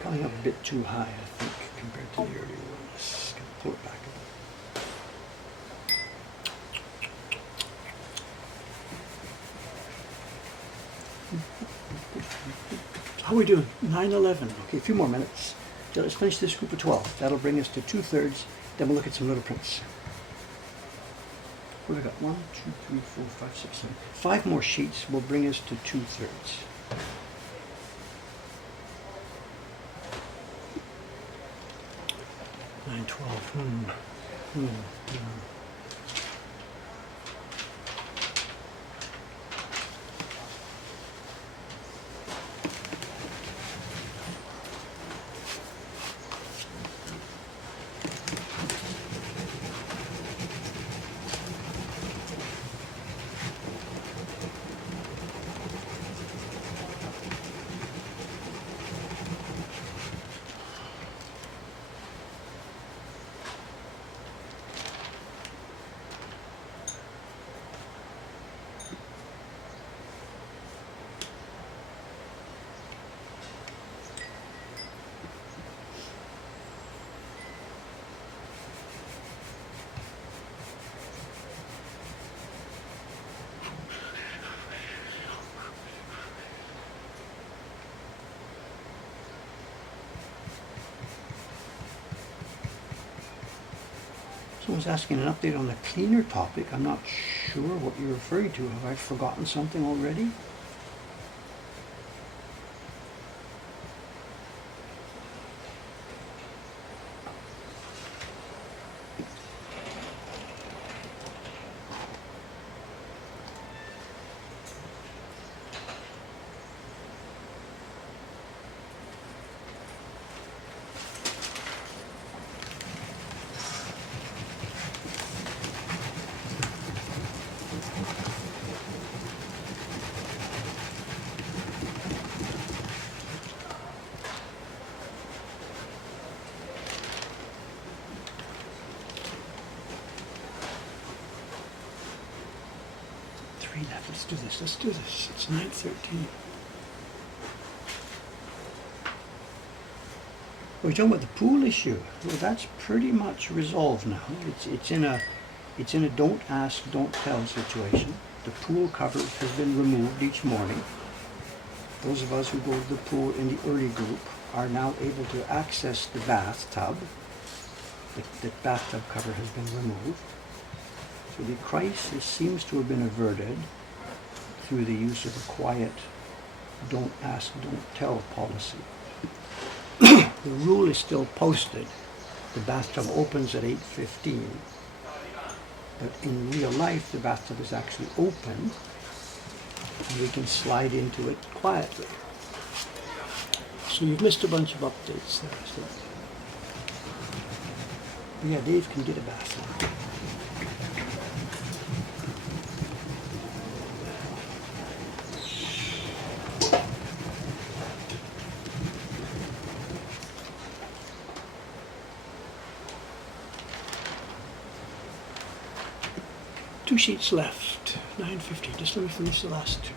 Coming up a bit too high, I think, compared to the earlier ones. Gonna pull it back a bit. How are we doing? 9:11. Okay, a few more minutes. So let's finish this group of 12. That'll bring us to 2/3. Then we'll look at some little prints. What have we got? 1, 2, 3, 4, 5, 6, 7. 5 more sheets will bring us to 2/3. 9/12. Someone's asking an update on the cleaner topic. I'm not sure what you're referring to. Have I forgotten something already? Let's do this. Let's do this. It's 9:13. We're talking about the pool issue. Well, that's pretty much resolved now. It's in a don't ask, don't tell situation. The pool cover has been removed each morning. Those of us who go to the pool in the early group are now able to access the bathtub. The bathtub cover has been removed. So the crisis seems to have been averted through the use of a quiet don't ask, don't tell policy. The rule is still posted. The bathtub opens at 8:15. But in real life, the bathtub is actually open and we can slide into it quietly. So you've missed a bunch of updates there. So. Yeah, Dave can get a bath now. 2 sheets left, 9:50. Just let me finish the last 2.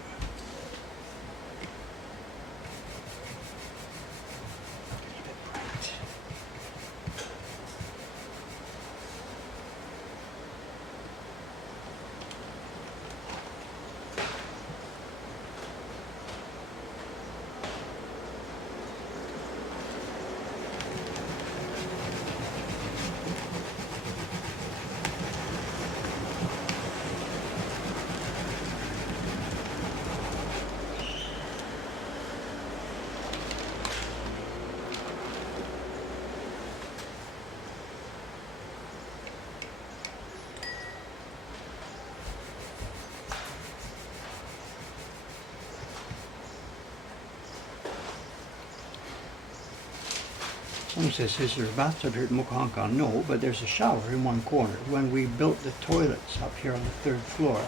Someone says, is there a bathtub here at Mokuhankan? No, but there's a shower in one corner. When we built the toilets up here on the 3rd floor,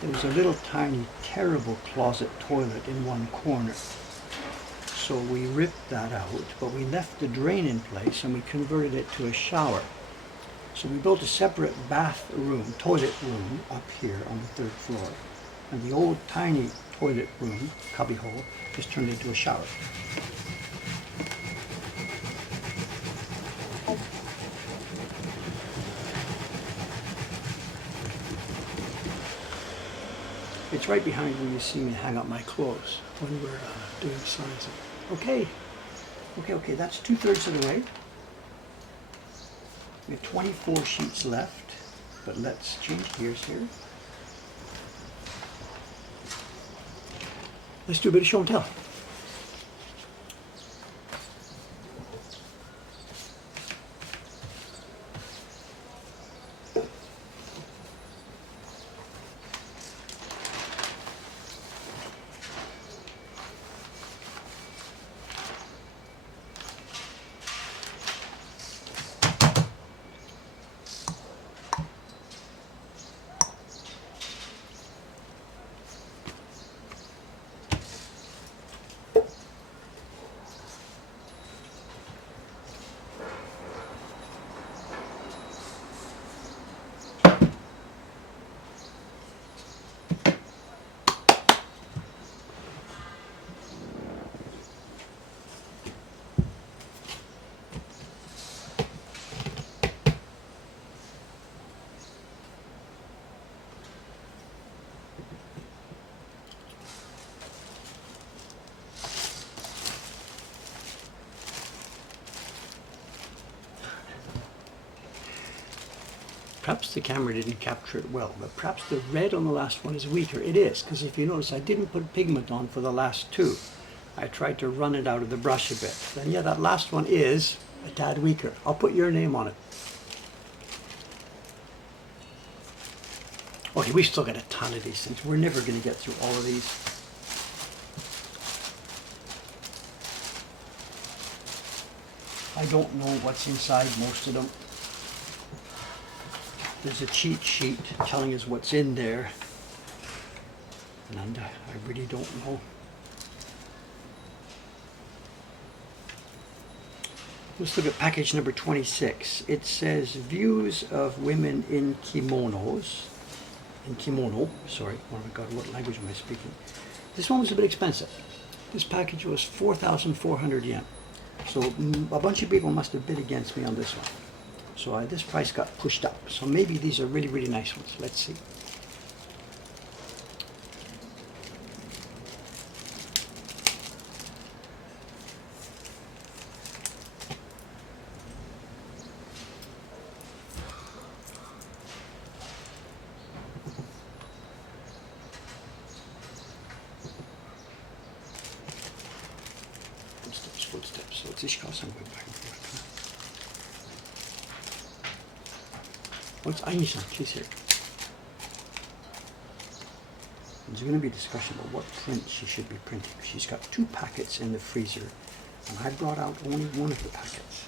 there was a little tiny, terrible closet toilet in one corner. So we ripped that out, but we left the drain in place and we converted it to a shower. So we built a separate bathroom, toilet room up here on the 3rd floor. And the old tiny toilet room, cubbyhole, is turned into a shower. It's right behind where you see me hang up my clothes when we're doing sizing. Okay, that's 2/3 of the way. We have 24 sheets left, but let's change gears here. Let's do a bit of show and tell. Perhaps the camera didn't capture it well, but perhaps the red on the last one is weaker. It is, because if you notice, I didn't put pigment on for the last 2. I tried to run it out of the brush a bit. And yeah, that last one is a tad weaker. I'll put your name on it. Okay, we've still got a ton of these things. We're never going to get through all of these. I don't know what's inside most of them. There's a cheat sheet telling us what's in there, and I really don't know. Let's look at package number 26. It says views of women in kimonos. Sorry, oh my God, what language am I speaking? This one was a bit expensive. This package was 4,400 yen. So a bunch of people must have bid against me on this one. So this price got pushed up. So maybe these are really, really nice ones. Let's see. Footsteps. So it's Ishikawa-san going back and forth. Oh, it's Aini-san. She's here. There's going to be a discussion about what print she should be printing. She's got 2 packets in the freezer, and I brought out only one of the packets.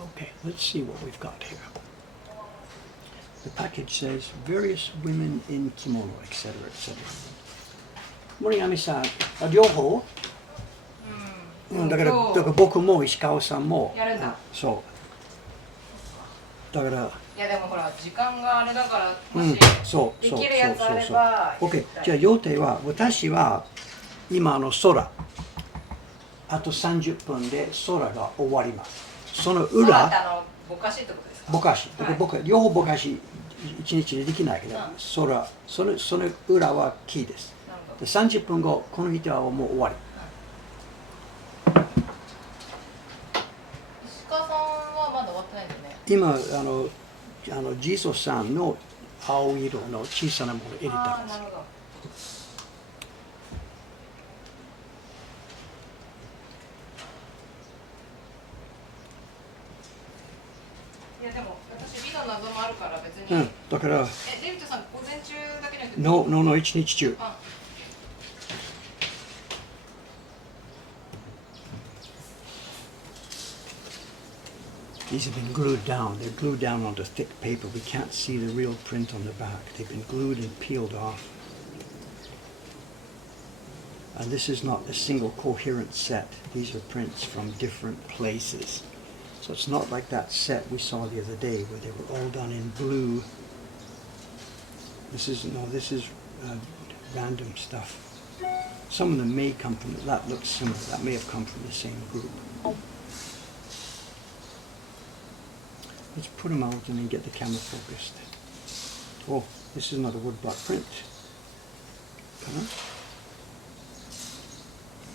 Okay, let's see what we've got here. The package says various women in kimono, etc., etc. Morning, Ami-san. 両方? だから僕も石川さんも。やるんだ。そう。だから、いやでもほら時間があれだからもしそうできるやつあれば。OK。じゃあ予定は、私は今空、あと30分で空が終わります。その空って裏、ぼかしってことですか？ぼかし、はい、僕両方ぼかし1日でできないけど、空、その裏はキーです。で30分後、この人はもう終わり。石川さんはまだ終わってないんだよね。今ジーソさんの青色の小さなものを入れたんです。なるほど。いやでも私美の謎もあるから別に。だから。デビッドさん午前中だけじゃなくて。No, 一日中。These have been glued down. They're glued down onto thick paper. We can't see the real print on the back. They've been glued and peeled off. And this is not a single coherent set. These are prints from different places. So it's not like that set we saw the other day where they were all done in blue. This is random stuff. Some of them may come from, that looks similar. That may have come from the same group. Let's put them out and then get the camera focused. Oh, this is another woodblock print.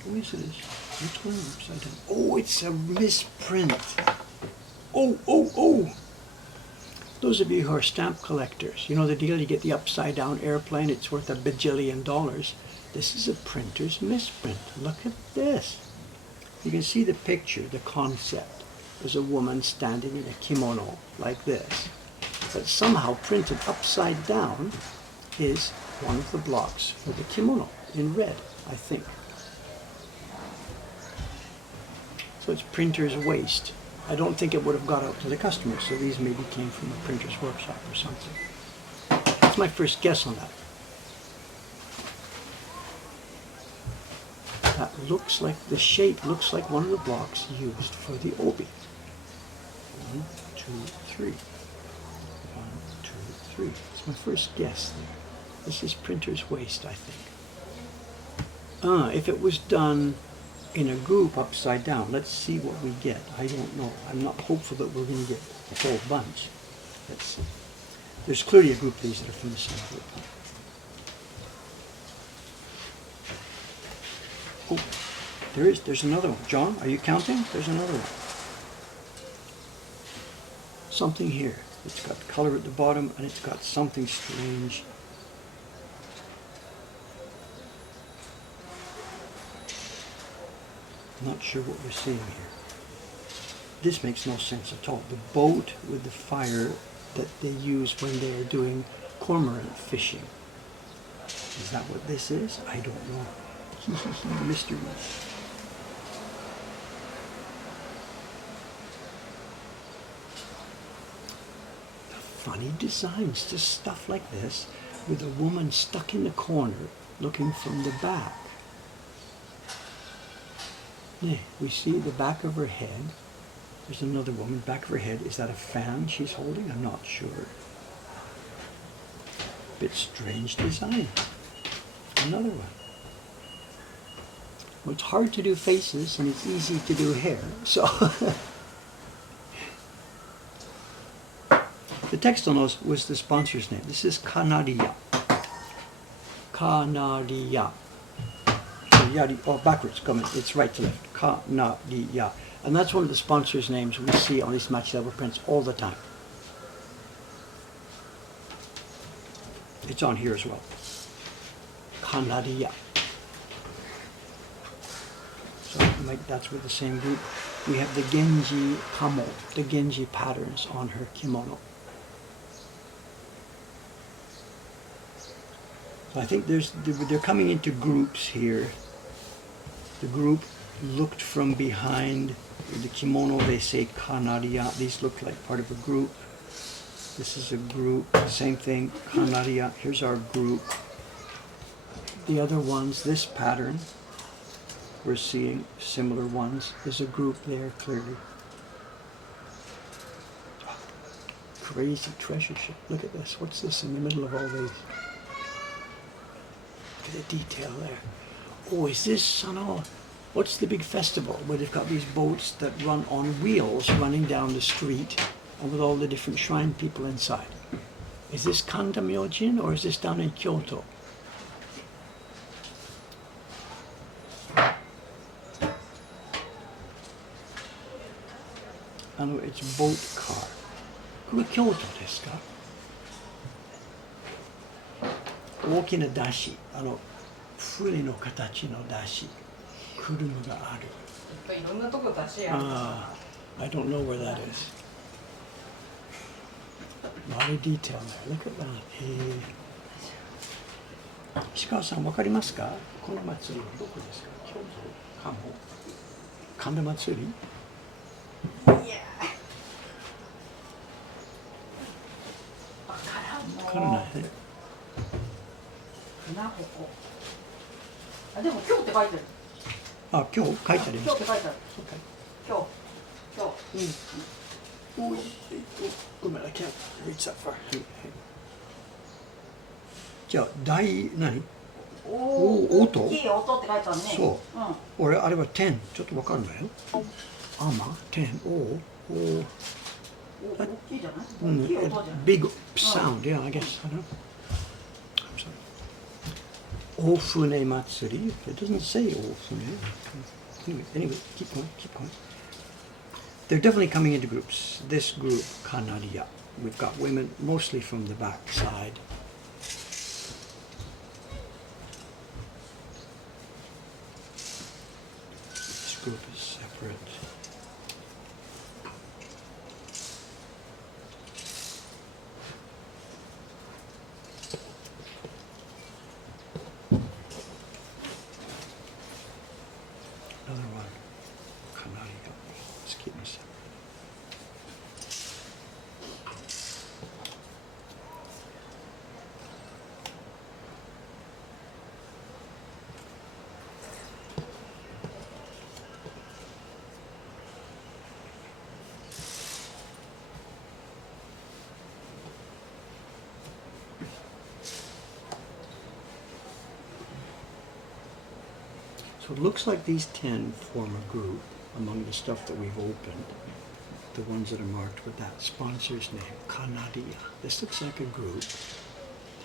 Oh, yes it is. What's going on upside down? Oh, it's a misprint. Oh. Those of you who are stamp collectors, you know the deal, you get the upside down airplane, it's worth $1 bajillion. This is a printer's misprint. Look at this. You can see the picture, the concept. There's a woman standing in a kimono like this. But somehow printed upside down is one of the blocks for the kimono in red, I think. So it's printer's waste. I don't think it would have got out to the customer, so these maybe came from a printer's workshop or something. That's my first guess on that. That looks like, the shape looks like one of the blocks used for the obi. 1, 2, 3. 1, 2, 3. It's my first guess there. This is printer's waste, I think. If it was done in a group upside down, let's see what we get. I don't know. I'm not hopeful that we're going to get a whole bunch. Let's see. There's clearly a group of these that are from the same group. Oh, there's another one. John, are you counting? There's another one. Something here. It's got color at the bottom and it's got something strange. I'm not sure what we're seeing here. This makes no sense at all. The boat with the fire that they use when they are doing cormorant fishing. Is that what this is? I don't know. Mystery. Funny designs, just stuff like this, with a woman stuck in the corner looking from the back. We see the back of her head. There's another woman, back of her head. Is that a fan she's holding? I'm not sure. Bit strange design. Another one. Well, it's hard to do faces and it's easy to do hair, so. The text on those was the sponsor's name. This is Kanaria. Kanaria. Backwards, come in. It's right to left. Kanaria. And that's one of the sponsors' names we see on these match level prints all the time. It's on here as well. Kanaria. So that's with the same group. We have the Genji Kamo, the Genji patterns on her kimono. So I think they're coming into groups here. The group looked from behind the kimono. They say Kanaria. These look like part of a group. This is a group. Same thing. Kanaria. Here's our group. The other ones, this pattern, we're seeing similar ones. There's a group there clearly. crazy treasure ship. Look at this. What's this in the middle of all these? Look at the detail there. Oh, is this, I know, what's the big festival where they've got these boats that run on wheels running down the street and with all the different shrine people inside? Is this Kanda Myojin or is this down in Kyoto? I know it's boat car. これ京都ですか？大きな山車、船の形の山車、車がある。いろんなとこ出しやる。I don't know where that is. A lot of detail there. Look at that. 石川さんわかりますか？この祭りはどこですか？京都、関門、神田祭り？わからないね。ここ。あ、でも今日って書いてある。あ、今日書いてありますか？今日って書いてある。今日。おい、ごめん、I can't reach that far. じゃあ、何？大きい音って書いてあるね。そう。俺、あれは10。ちょっとわかんないよ。10。大きいじゃない？大きい音じゃない？ Big sound, yeah, I guess. I don't know. I'm sorry. 大船祭り? It doesn't say 大船. Anyway, keep going. They're definitely coming into groups. This group, Kanadia, we've got women mostly from the back side. This group is separate. Another one, Kanadia. Let's keep them separate. So it looks like these 10 form a group among the stuff that we've opened. The ones that are marked with that sponsor's name, Kanadia. This looks like a group.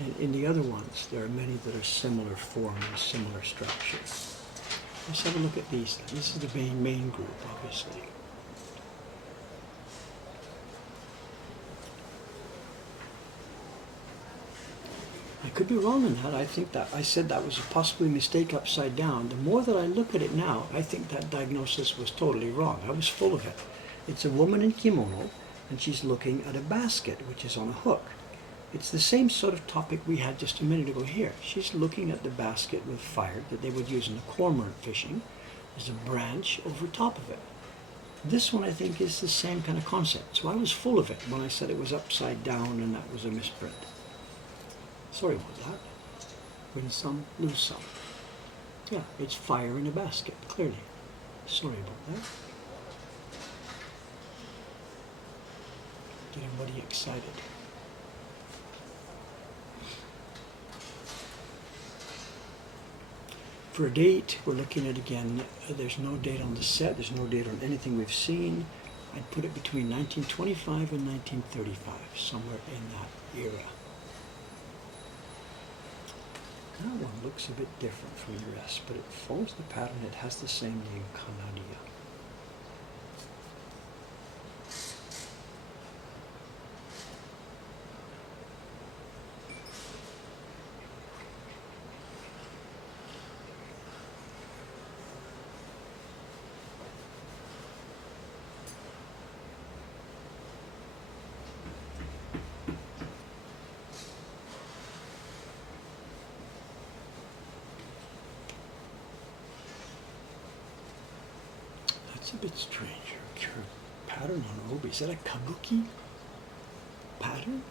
And in the other ones, there are many that are similar form and similar structure. Let's have a look at these. This is the main group, obviously. I could be wrong on that. I think that I said that was possibly a mistake upside down. The more that I look at it now, I think that diagnosis was totally wrong. I was full of it. It's a woman in kimono, and she's looking at a basket, which is on a hook. It's the same sort of topic we had just a minute ago here. She's looking at the basket with fire that they would use in the cormorant fishing. There's a branch over top of it. This one, I think, is the same kind of concept. So I was full of it when I said it was upside down and that was a misprint. Sorry about that. Win some, lose some. Yeah, it's fire in a basket, clearly. Sorry about that. Get everybody excited. For a date, we're looking at, again, there's no date on the set, there's no date on anything we've seen. I'd put it between 1925 and 1935, somewhere in that era. That one looks a bit different from the rest, but it follows the pattern. It has the same name, Kanadia. That's a bit strange. Her pattern on obi. Is that a kabuki pattern?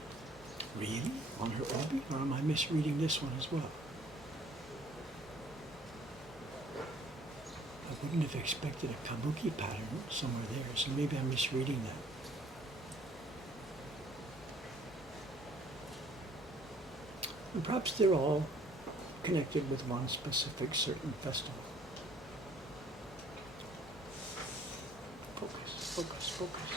Really? On her obi? Or am I misreading this one as well? I wouldn't have expected a kabuki pattern somewhere there, so maybe I'm misreading that. And perhaps they're all connected with one specific certain festival. Focus, focus, focus.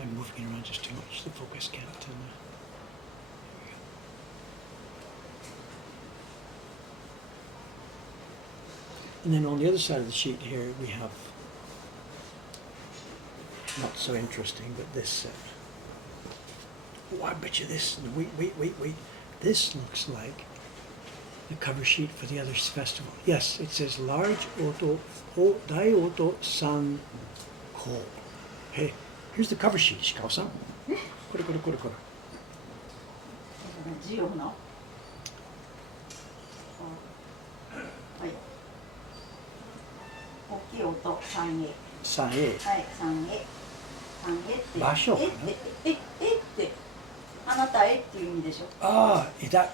I'm moving around just too much. The focus can't. And then on the other side of the sheet here, we have not so interesting, but this. Oh, I bet you this. Wait. This looks like the cover sheet for the other festival. Yes, it says large auto, dai auto san ko. Hey, here's the cover sheet, Shikao-san. Kore. ジオの。はい。大きい音、3A。3A。はい、3A。3A って。場所かな。って。あなたへっていう意味でしょ。ああ、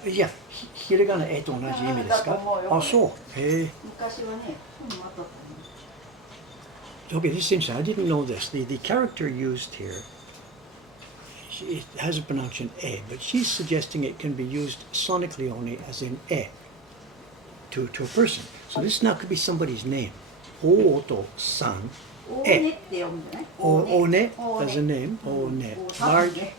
いや、ひらがなえと同じ意味ですか。あ、そう。へえ。昔はね、あったと思う。Okay, this is interesting. I didn't know this. The character used here, it has a pronunciation e, but she's suggesting it can be used sonically only as in e to a person. So this now could be somebody's name. Ooto-san. 大根って読むんじゃない？ One as a name. One. Large.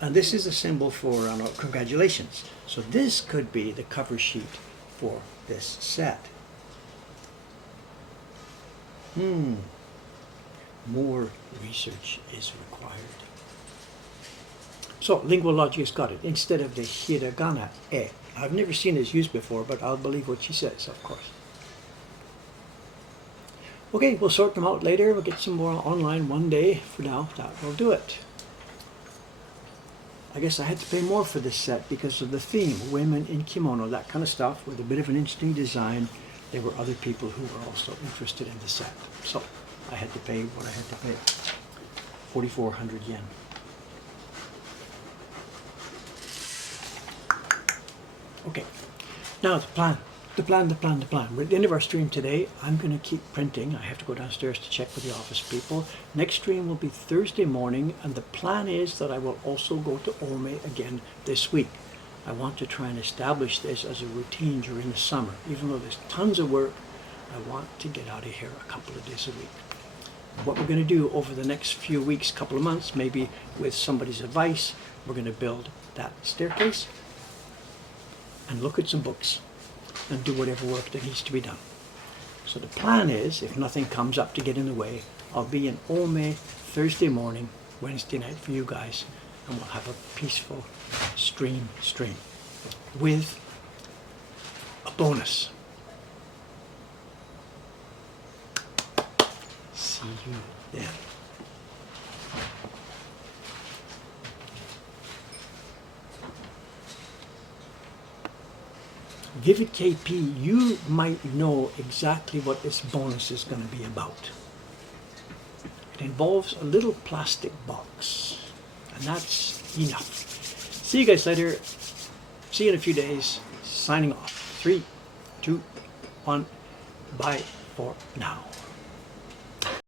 And this is a symbol for congratulations. So this could be the cover sheet for this set. More research is required. So, Linguology got it. Instead of the hiragana, e. I've never seen this used before, but I'll believe what she says, of course. Okay, we'll sort them out later. We'll get some more online one day. For now, that will do it. I guess I had to pay more for this set because of the theme, women in kimono, that kind of stuff, with a bit of an interesting design. There were other people who were also interested in the set. So I had to pay what I had to pay. 4,400 yen. Okay, now the plan. We're at the end of our stream today. I'm going to keep printing. I have to go downstairs to check with the office people. Next stream will be Thursday morning, and the plan is that I will also go to Ome again this week. I want to try and establish this as a routine during the summer. Even though there's tons of work, I want to get out of here a couple of days a week. What we're going to do over the next few weeks, couple of months, maybe with somebody's advice, we're going to build that staircase and look at some books and do whatever work that needs to be done. So the plan is, if nothing comes up to get in the way, I'll be in Ome Thursday morning, Wednesday night for you guys, and we'll have a peaceful stream with a bonus. See you then. Vivid KP, you might know exactly what this bonus is going to be about. It involves a little plastic box, and that's enough. See you guys later. See you in a few days. Signing off. 3, 2, 1. Bye for now.